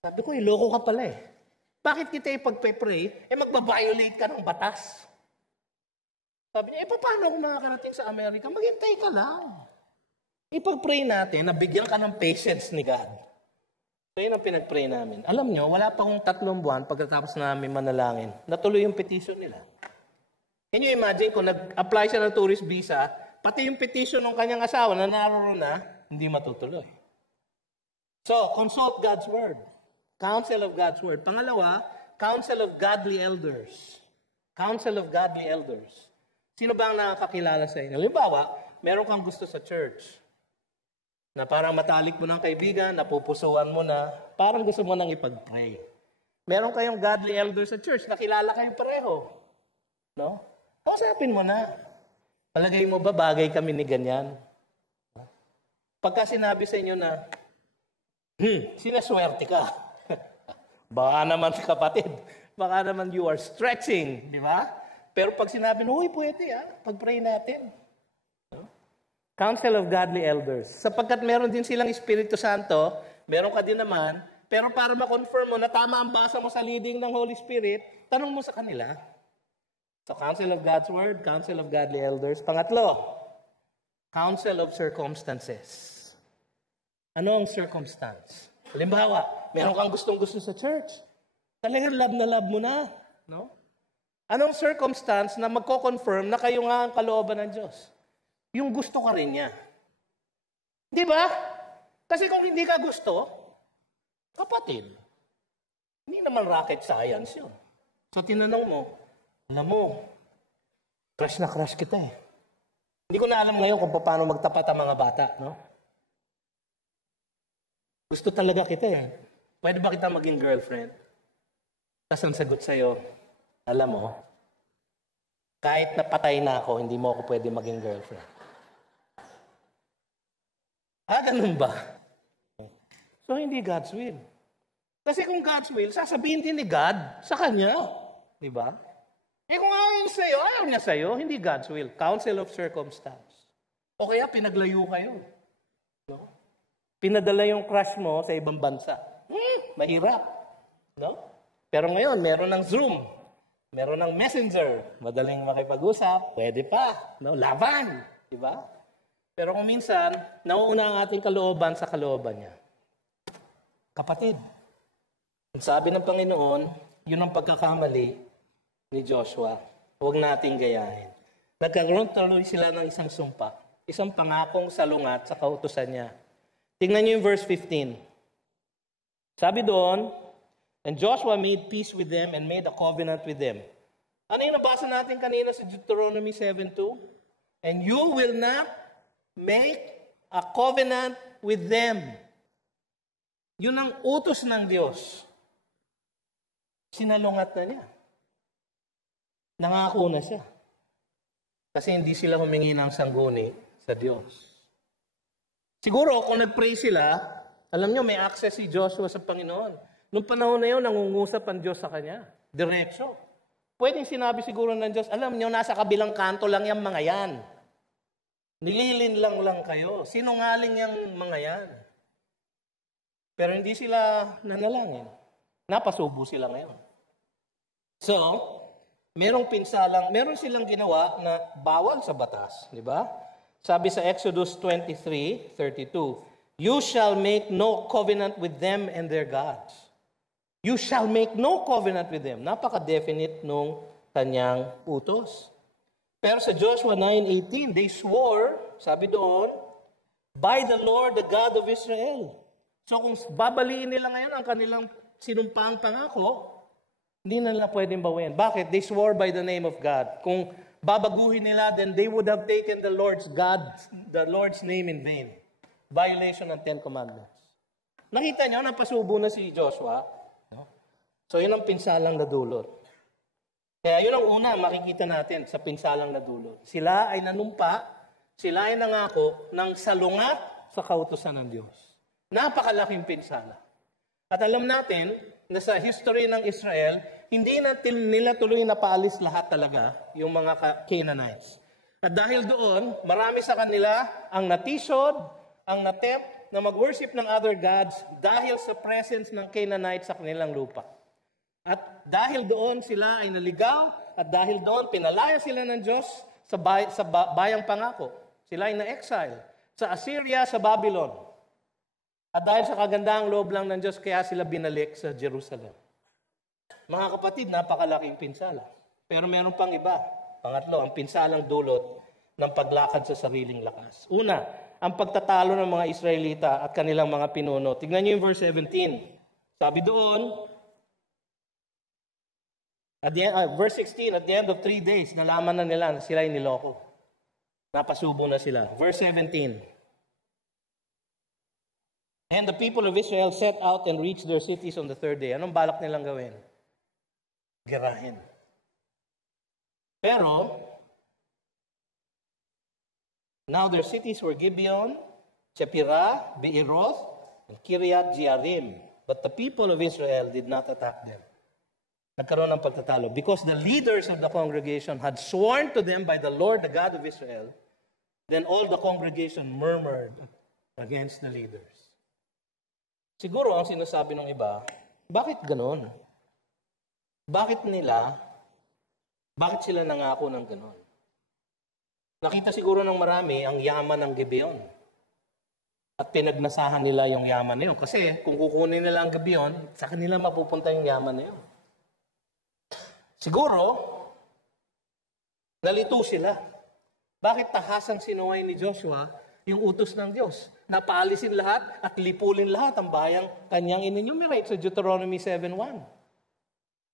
Sabi ko, loko ka pala eh. Bakit kita ipagpe-pray? Magbabiolate ka ng batas. Sabi niya, paano ako makakarating sa Amerika? Maghintay ka lang. Ipag-pray natin, nabigyan ka ng patience ni God. So yun ang pinag-pray namin. Alam nyo, wala pa akong 3 buwan pagkatapos namin manalangin. Natuloy yung petition nila. Can you imagine kung nag-apply siya ng tourist visa, pati yung petition ng kanyang asawa na naroon na, hindi matutuloy. So, consult God's Word. Counsel of God's Word. Pangalawa, counsel of godly elders. Counsel of godly elders. Sino ba ang nakakakilala sa inyo? Halimbawa, meron kang gusto sa church na parang matalik mo ng kaibigan, napupusuan mo na, parang gusto mo nang ipag-pray. Meron kayong godly elders sa church, nakilala kayo pareho. No? Kausapin mo na. Palagay mo ba bagay kami ni ganyan? Pagka sinabi sa inyo na, sinaswerte ka. Baka naman kapatid, baka naman you are stretching, di ba? Pero pag sinabi, huy, pwede pag-pray natin. No? Counsel of godly elders. Sapagkat meron din silang Espiritu Santo, meron ka din naman, pero para ma-confirm mo na tama ang basa mo sa leading ng Holy Spirit, tanong mo sa kanila. So, counsel of God's Word, counsel of godly elders. Pangatlo, counsel of circumstances. Ano ang circumstance? Halimbawa, meron kang gustong-gusto sa church. Talagang love na love mo na. No? Anong circumstance na magko-confirm na kayo nga ang kalooban ng Diyos? Yung gusto ka rin niya. Di ba? Kasi kung hindi ka gusto, kapatid, hindi naman rocket science yun. So tinanong mo, alam mo, crush na crush kita eh. Hindi ko na alam ngayon kung paano magtapat ang mga bata, no? Gusto talaga kita eh. Pwede ba kita maging girlfriend? Tapos ang sagot sa'yo, alam mo, kahit napatay na ako, hindi mo ako pwede maging girlfriend. Ganun ba? So, hindi God's will. Kasi kung God's will, sasabihin din ni God sa kanya. Di ba? Kung ayaw niya sa'yo, hindi God's will. Counsel of circumstance. O kaya pinaglayo kayo. No? Pinadala yung crush mo sa ibang bansa. Mahirap. No? Pero ngayon, meron ng Zoom. Meron ng Messenger. Madaling makipag-usap. Pwede pa. No? Laban. Di ba? Pero kung minsan, nauuna ang ating kalooban sa kalooban niya. Kapatid, ang sabi ng Panginoon, yun ang pagkakamali ni Joshua. Huwag nating gayahin. Nagkaroon tuloy sila ng isang sumpa. Isang pangakong salungat sa kautusan niya. Tingnan niyo yung verse 15. Sabi doon, and Joshua made peace with them and made a covenant with them. Ano yung nabasa natin kanina sa Deuteronomy 7:2? And you will not make a covenant with them. Yun ang utos ng Diyos. Sinalungat na niya. Nangako na siya. Kasi hindi sila humingi ng sangguni sa Diyos. Siguro, kung nag-pray sila, alam nyo, may access si Joshua sa Panginoon. Noong panahon na yun, nangungusap ang Diyos sa kanya. Diretso. Pwedeng sinabi siguro ng Diyos, alam nyo, nasa kabilang kanto lang yung mga yan. Nililin lang kayo. Sinungaling yung mga yan. Pero hindi sila nanalangin. Napasubo sila ngayon. So, meron silang ginawa na bawal sa batas. Di ba? Sabi sa Exodus 23:32, you shall make no covenant with them and their gods. You shall make no covenant with them. Napaka-definite nung kanyang utos. Pero sa Joshua 9:18, they swore, sabi doon, by the Lord, the God of Israel. So kung babaliin nila ngayon ang kanilang sinumpaang pangako, hindi na nila pwedeng bawian. Bakit? They swore by the name of God. Kung babaguhin nila, then they would have taken the Lord's name in vain. Violation ng Ten Commandments. Nakita niyo, napasubo na si Joshua. So yun ang pinsalang na dulot. Kaya yun ang una makikita natin sa pinsalang na dulot. Sila ay nanumpa, sila ay nangako ng salungat sa kautusan ng Diyos. Napakalaking pinsala. At alam natin na sa history ng Israel, hindi nila tuloy napaalis lahat talaga yung mga Canaanites. At dahil doon, marami sa kanila ang natisod, ang natempt na mag-worship ng other gods dahil sa presence ng Canaanites sa kanilang lupa. At dahil doon sila ay naligaw, at dahil doon pinalaya sila ng Diyos sa bayang pangako. Sila ay na-exile sa Assyria, sa Babylon. At dahil sa kagandahang loob lang ng Diyos, kaya sila binalik sa Jerusalem. Mga kapatid, napakalaking pinsala. Pero meron pang iba. Pangatlo, ang pinsalang dulot ng paglakad sa sariling lakas. Una, ang pagtatalo ng mga Israelita at kanilang mga pinuno. Tignan niyo yung verse 17. Sabi doon, verse 16, at the end of 3 days, nalaman na nila na sila ay niloko. Napasubo na sila. Verse 17. And the people of Israel set out and reached their cities on the 3rd day. Anong balak nilang gawin? Gerahin. Pero, now their cities were Gibeon, Chephirah, Beeroth, and Kiriath Jearim. But the people of Israel did not attack them. Nagkaroon ng pagtatalo. Because the leaders of the congregation had sworn to them by the Lord, the God of Israel, then all the congregation murmured against the leaders. Siguro ang sinasabi ng iba, bakit ganon? Bakit sila nangako ng ganon? Nakita siguro ng marami ang yaman ng Gibeon. At pinagmasahan nila yung yaman na yun. Kasi kung kukunin nila ang Gibeon, sa kanila mapupunta yung yaman na yun. Siguro, nalito sila. Bakit tahasang sinuway ni Joshua yung utos ng Diyos? Napaalisin lahat at lipulin lahat ang bayang kanyang in-enumerate sa Deuteronomy 7:1.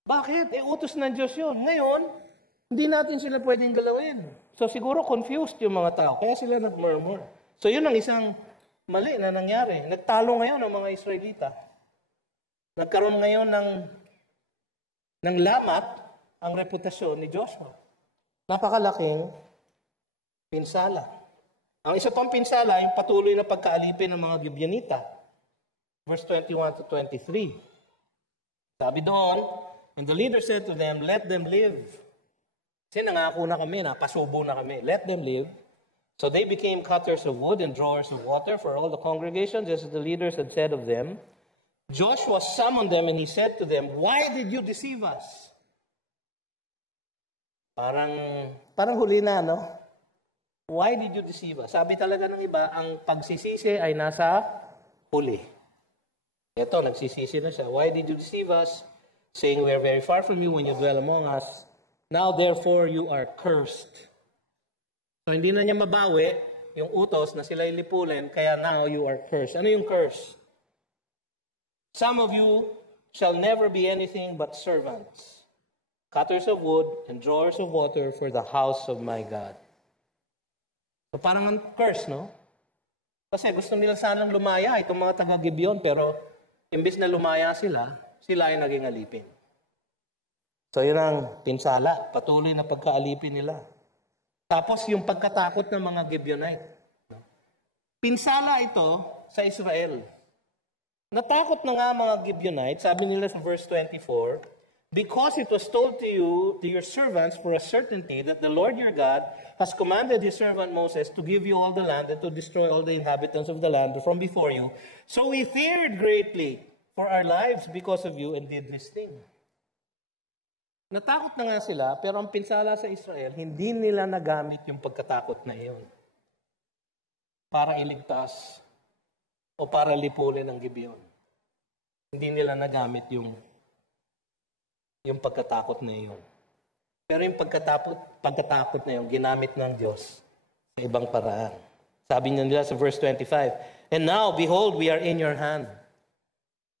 Bakit? Utos ng Diyos yun. Ngayon, hindi natin sila pwedeng galawin. So siguro confused yung mga tao. Kaya sila nag-murmur. So yun ang isang mali na nangyari. Nagtalo ngayon ang mga Israelita. Nagkaroon ngayon ng lamat ang reputasyon ni Joshua. Napakalaking pinsala. Ang isa pang pinsala, yung patuloy na pagkaalipin ng mga Gibeonita. verse 21 to 23. Sabi doon, and the leader said to them, let them live. Kasi nangako na kami, napasubo na kami. Let them live. So they became cutters of wood and drawers of water for all the congregation, just as the leaders had said of them. Joshua summoned them and he said to them, why did you deceive us? Parang huli na, no? Why did you deceive us? Sabi talaga ng iba, ang pagsisisi ay nasa huli. Ito, nagsisisi na siya. Why did you deceive us? Saying, we are very far from you when you dwell among us. Now, therefore, you are cursed. So, hindi na niya mabawi yung utos na sila ilipulin, kaya now you are cursed. Ano yung curse? Some of you shall never be anything but servants, cutters of wood and drawers of water for the house of my God. So, parang ang curse, no? Kasi gusto nila sanang lumaya itong mga taga-Gibeon, pero imbis na lumaya sila, sila ay naging alipin. So, yun ang pinsala. Patuloy na pagkaalipin nila. Tapos, yung pagkatakot ng mga Gibeonite. Pinsala ito sa Israel. Natakot na nga mga Gibeonite, sabi nila sa verse 24, because it was told to you, to your servants, for a certainty, that the Lord your God has commanded his servant Moses to give you all the land and to destroy all the inhabitants of the land from before you. So we feared greatly for our lives because of you and did this thing. Natakot na nga sila, pero ang pinsala sa Israel, hindi nila nagamit yung pagkatakot na iyon para iligtas o para lipulin ang Gibeon. Hindi nila nagamit yung pagkatakot na iyon. Pero yung pagkatakot na iyon, ginamit ng Diyos sa ibang paraan. Sabi nila sa verse 25, and now, behold, we are in your hand.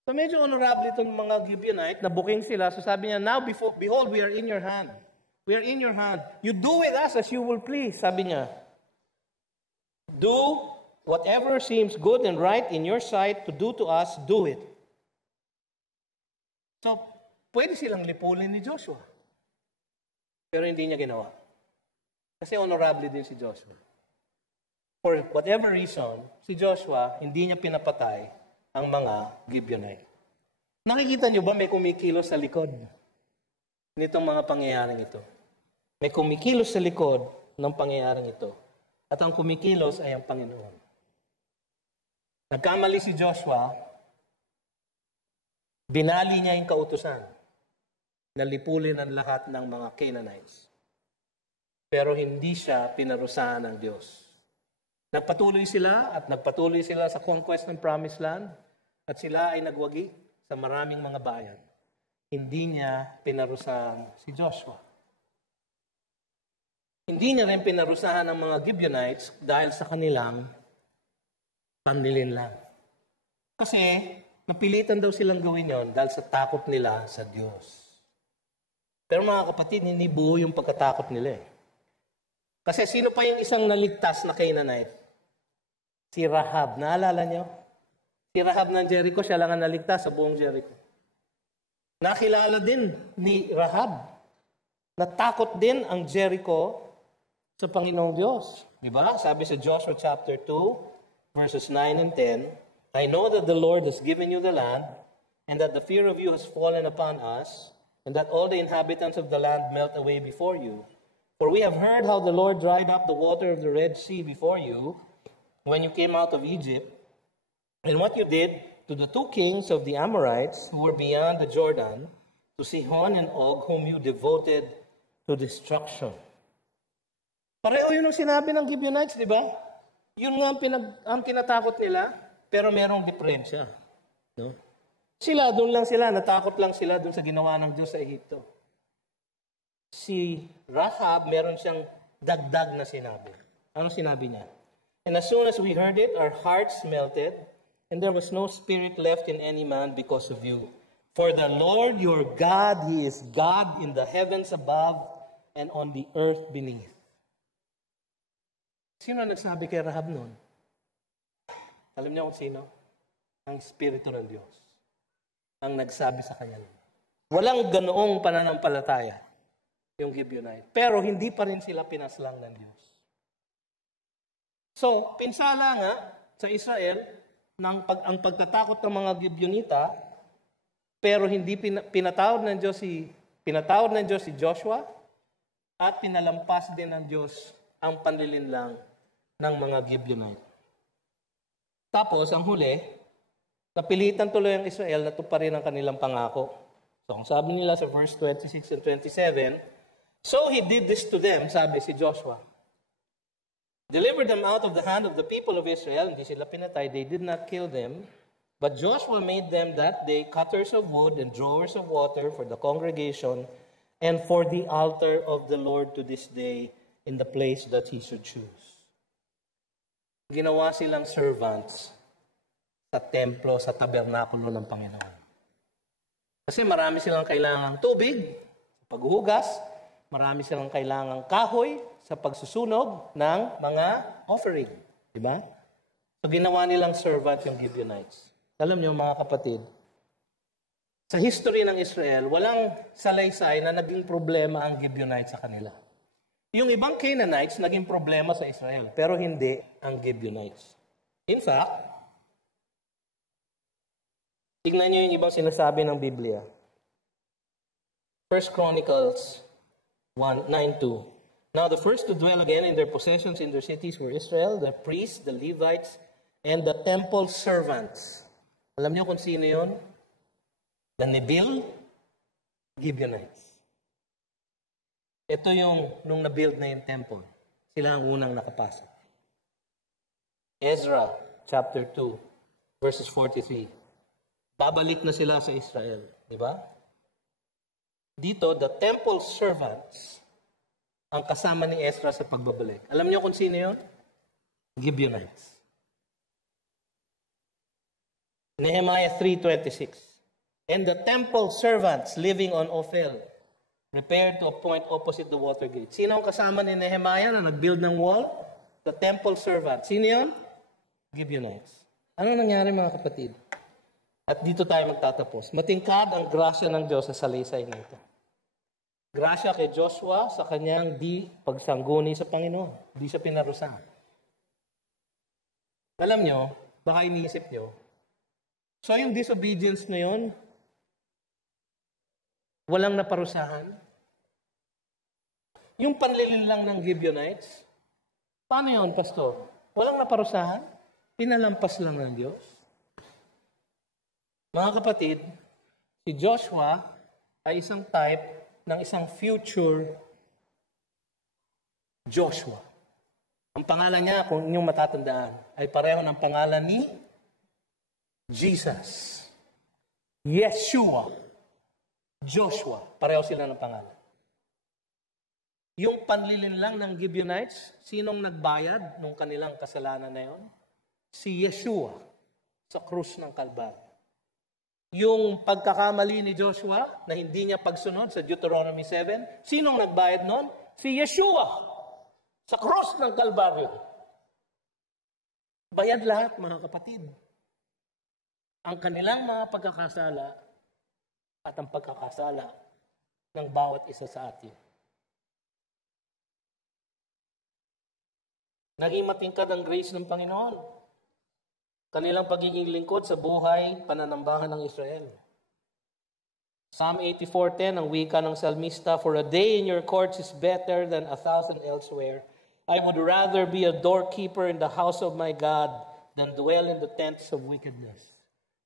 So medyo honorable itong mga Gibeonite, nabuking sila. So sabi niya, now, behold, we are in your hand. We are in your hand. You do with us as you will please, sabi niya. Do whatever seems good and right in your sight to do to us, do it. So, pwede silang lipulin ni Joshua. Pero hindi niya ginawa. Kasi honorable din si Joshua. For whatever reason, si Joshua, hindi niya pinapatay ang mga Gibeonite. Nakikita niyo ba may kumikilos sa likod nitong mga pangyayaring ito? May kumikilos sa likod ng pangyayaring ito. At ang kumikilos ay ang Panginoon. Nagkamali si Joshua, binali niya yung kautusan na lipulin ang lahat ng mga Canaanites. Pero hindi siya pinarusahan ng Diyos. Nagpatuloy sila sa conquest ng Promised Land at sila ay nagwagi sa maraming mga bayan. Hindi niya pinarusahan si Joshua. Hindi niya rin pinarusahan ang mga Gibeonites dahil sa kanilang panlilin lang. Kasi napilitan daw silang gawin yon dahil sa takot nila sa Diyos. Pero mga kapatid, hindi buo yung pagkatakot nila. Kasi sino pa yung isang naligtas na Canaanite? Si Rahab. Naalala niyo? Si Rahab ng Jericho, siya lang ang naligtas sa buong Jericho. Nakilala din ni Rahab. Natakot din ang Jericho sa Panginoong Diyos. Diba? Sabi sa Joshua chapter 2, verses 9 and 10, I know that the Lord has given you the land, and that the fear of you has fallen upon us, and that all the inhabitants of the land melt away before you. For we have heard how the Lord dried up the water of the Red Sea before you when you came out of Egypt, and what you did to the two kings of the Amorites who were beyond the Jordan, to Sihon and Og, whom you devoted to destruction. Pareho yun ang sinabi ng Gibeonites, di ba? Yun nga ang kinatakot nila, pero merong diferensya. No? Sila, doon lang sila, natakot lang sila doon sa ginawa ng Diyos sa Egypto. Si Rahab, meron siyang dagdag na sinabi. Ano sinabi niya? And as soon as we heard it, our hearts melted, and there was no spirit left in any man because of you. For the Lord your God, He is God in the heavens above and on the earth beneath. Sino nagsabi kay Rahab noon? Alam niyo kung sino? Ang Espiritu ng Diyos. Ang nagsabi sa kanya. Walang ganoong pananampalataya yung Gibeonite. Pero hindi pa rin sila pinaslang ng Diyos. So, pinsala nga sa Israel, ang pagtatakot ng mga Gibeonita, pero hindi pinatawad ng Diyos si Joshua at pinalampas din ng Diyos ang panlilinlang ng mga Gibeonite. Tapos, ang huli, napilitan tuloy ang Israel na tuparin ang kanilang pangako. So, ang sabi nila sa verse 26 and 27, "So he did this to them," sabi si Joshua. "Delivered them out of the hand of the people of Israel." Hindi sila pinatay, they did not kill them. "But Joshua made them that day cutters of wood and drawers of water for the congregation and for the altar of the Lord to this day in the place that he should choose." Ginawa silang servants sa templo, sa tabernakulo ng Panginoon. Kasi marami silang kailangang tubig sa paghuhugas, marami silang kailangang kahoy sa pagsusunog ng mga offering. Diba? So ginawa nilang servant yung Gibeonites. Alam niyo mga kapatid, sa history ng Israel, walang salaysay na naging problema ang Gibeonites sa kanila. Yung ibang Canaanites naging problema sa Israel, pero hindi ang Gibeonites. In fact, tignan niyo yung ibang sinasabi ng Biblia. 1 Chronicles 9:2. "Now the first to dwell again in their possessions in their cities were Israel, the priests, the Levites, and the temple servants." Alam niyo kung sino yun? The Nebil Gibeonites. Ito yung nung na-build na yung temple. Sila ang unang nakapasok. Ezra chapter 2 verses 43. Babalik na sila sa Israel. Di ba? Dito, the temple servants ang kasama ni Ezra sa pagbabalik. Alam niyo kung sino yun? Gibeonites. Nehemiah 3:26. "And the temple servants living on Ophel repaired to a point opposite the water gate." Sino ang kasama ni Nehemiah na nag-build ng wall? The temple servants. Sino yun? Gibeonites. Ano nangyari mga kapatid? At dito tayo magtatapos. Matingkad ang grasya ng Diyos sa salaysay na ito. Grasya kay Joshua sa kanyang di pagsangguni sa Panginoon. Di siya pinarusahan. Alam nyo, baka iniisip nyo, so yung disobedience na yun, walang naparusahan. Yung panlilinlang ng Gibeonites, paano yun, Pastor? Walang naparusahan? Pinalampas lang ng Diyos. Mga kapatid, si Joshua ay isang type ng isang future Joshua. Ang pangalan niya, kung inyong matatandaan, ay pareho ng pangalan ni Jesus. Yeshua. Joshua. Pareho sila ng pangalan. Yung panlilinlang ng Gibeonites, sinong nagbayad nung kanilang kasalanan na yon? Si Yeshua sa krus ng Kalbaryo. Yung pagkakamali ni Joshua na hindi niya pagsunod sa Deuteronomy 7, sinong nagbayad nun? Si Yeshua sa krus ng Kalbaryo. Bayad lahat, mga kapatid. Ang kanilang mga pagkakasala at ang pagkakasala ng bawat isa sa atin. Naging matingkad ang grace ng Panginoon. Kanilang pagiging lingkod sa buhay, pananambahan ng Israel. Psalm 84:10, ang wika ng salmista, "For a day in your courts is better than 1,000 elsewhere. I would rather be a doorkeeper in the house of my God than dwell in the tents of wickedness."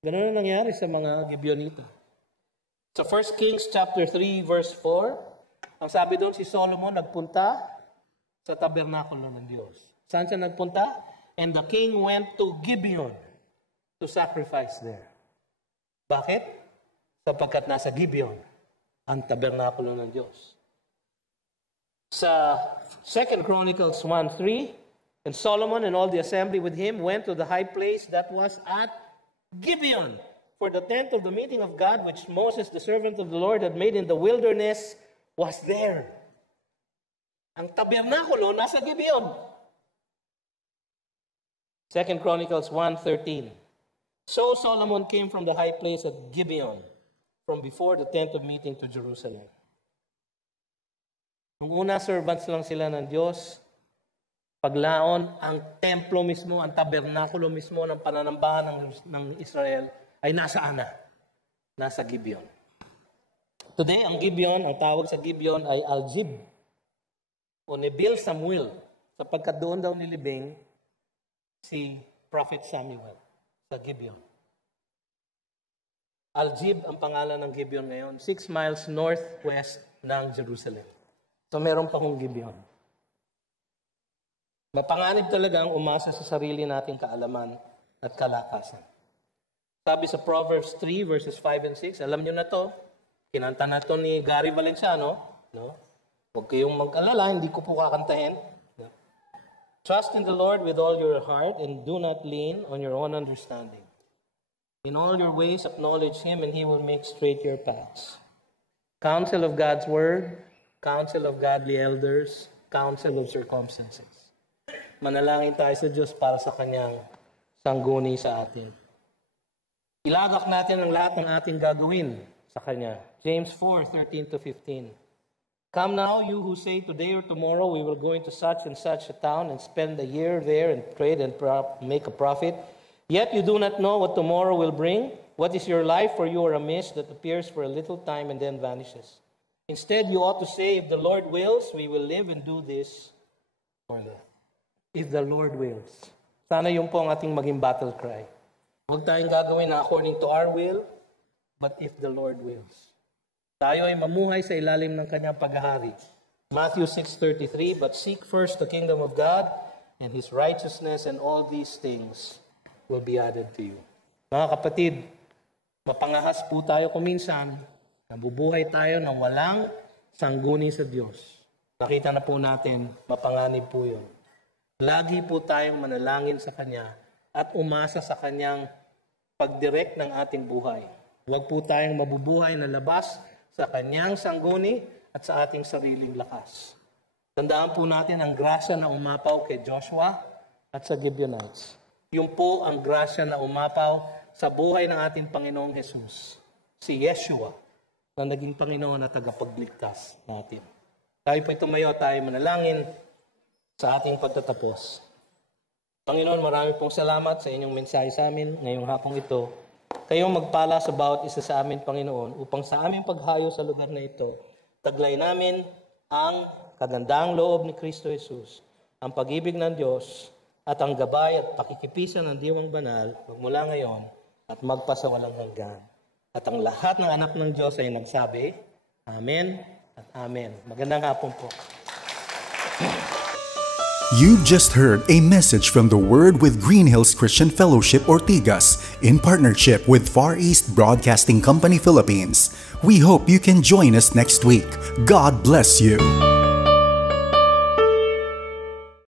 Ganun ang nangyari sa mga Gibeonita. Sa 1 Kings chapter 3 verse 4, ang sabi doon, si Solomon nagpunta sa tabernakulo ng Diyos. Saan siya nagpunta? And the king went to Gibeon to sacrifice there. Bakit? Sapagkat nasa Gibeon ang tabernakulo ng Diyos. Sa 2 Chronicles 1:3, "And Solomon and all the assembly with him went to the high place that was at Gibeon, for the tent of the meeting of God, which Moses, the servant of the Lord, had made in the wilderness, was there." Ang tabernakulo nasa Gibeon. 2 Chronicles 1:13. "So Solomon came from the high place at Gibeon, from before the tent of meeting to Jerusalem." Nung una, servants lang sila ng Diyos. Paglaon, ang templo mismo, ang tabernakulo mismo ng pananambahan ng Israel ay nasaan na? Nasa Gibeon. Today, ang Gibeon, ang tawag sa Gibeon ay Aljib o Nebil Samuel, sapagkat doon daw nilibing si Prophet Samuel sa Gibeon. Aljib ang pangalan ng Gibeon ngayon, 6 miles northwest ng Jerusalem. So meron pa kong Gibeon. Mapanganib talaga ang umasa sa sarili nating kaalaman at kalakasan. Sabi sa Proverbs 3 verses 5 and 6, alam nyo na to, kinanta na to ni Gary Valenciano, no? Huwag kayong mag-alala, hindi ko po kakantahin. No? Trust in the Lord with all your heart and do not lean on your own understanding. In all your ways acknowledge Him and He will make straight your paths. Counsel of God's Word, counsel of godly elders, counsel of circumstances. Manalangin tayo sa Diyos para sa Kanyang sangguni sa atin. Ilagak natin ang lahat ng ating gagawin sa Kanya. James 4:13-15. Come now, you who say today or tomorrow we will go into such and such a town and spend a year there and trade and make a profit. Yet you do not know what tomorrow will bring. What is your life? For you are a mist that appears for a little time and then vanishes. Instead, you ought to say, if the Lord wills, we will live and do this or that. If the Lord wills. Sana yung po ang ating maging battle cry. Huwag tayong gagawin na according to our will, but if the Lord wills. Tayo ay mamuhay sa ilalim ng Kanyang paghahari. Matthew 6:33, but seek first the kingdom of God and His righteousness, and all these things will be added to you. Mga kapatid, mapangahas po tayo kuminsan, nabubuhay tayo ng walang sangguni sa Diyos. Nakita na po natin, mapanganib po yun. Lagi po tayong manalangin sa Kanya at umasa sa Kanyang pagdirect ng ating buhay. Huwag po tayong mabubuhay na labas sa Kanyang sangguni at sa ating sariling lakas. Tandaan po natin ang grasya na umapaw kay Joshua at sa Gibeonites. Yun po ang grasya na umapaw sa buhay ng ating Panginoong Jesus, si Yeshua, na naging Panginoon at tagapagligtas natin. Tayo po tumayo, tayo manalangin sa ating pagtatapos. Panginoon, marami pong salamat sa inyong mensahe sa amin ngayong hapong ito. Kayong magpala sa bawat isa sa amin, Panginoon, upang sa aming paghayo sa lugar na ito, taglay namin ang kagandahang loob ni Kristo Jesus, ang pag-ibig ng Diyos, at ang gabay at pakikipisan ng Diwang Banal magmula ngayon at magpasawalang hanggan. At ang lahat ng anak ng Diyos ay nagsabi, Amen at Amen. Magandang hapon po. You've just heard a message from the Word with Green Hills Christian Fellowship Ortigas in partnership with Far East Broadcasting Company Philippines. We hope you can join us next week. God bless you.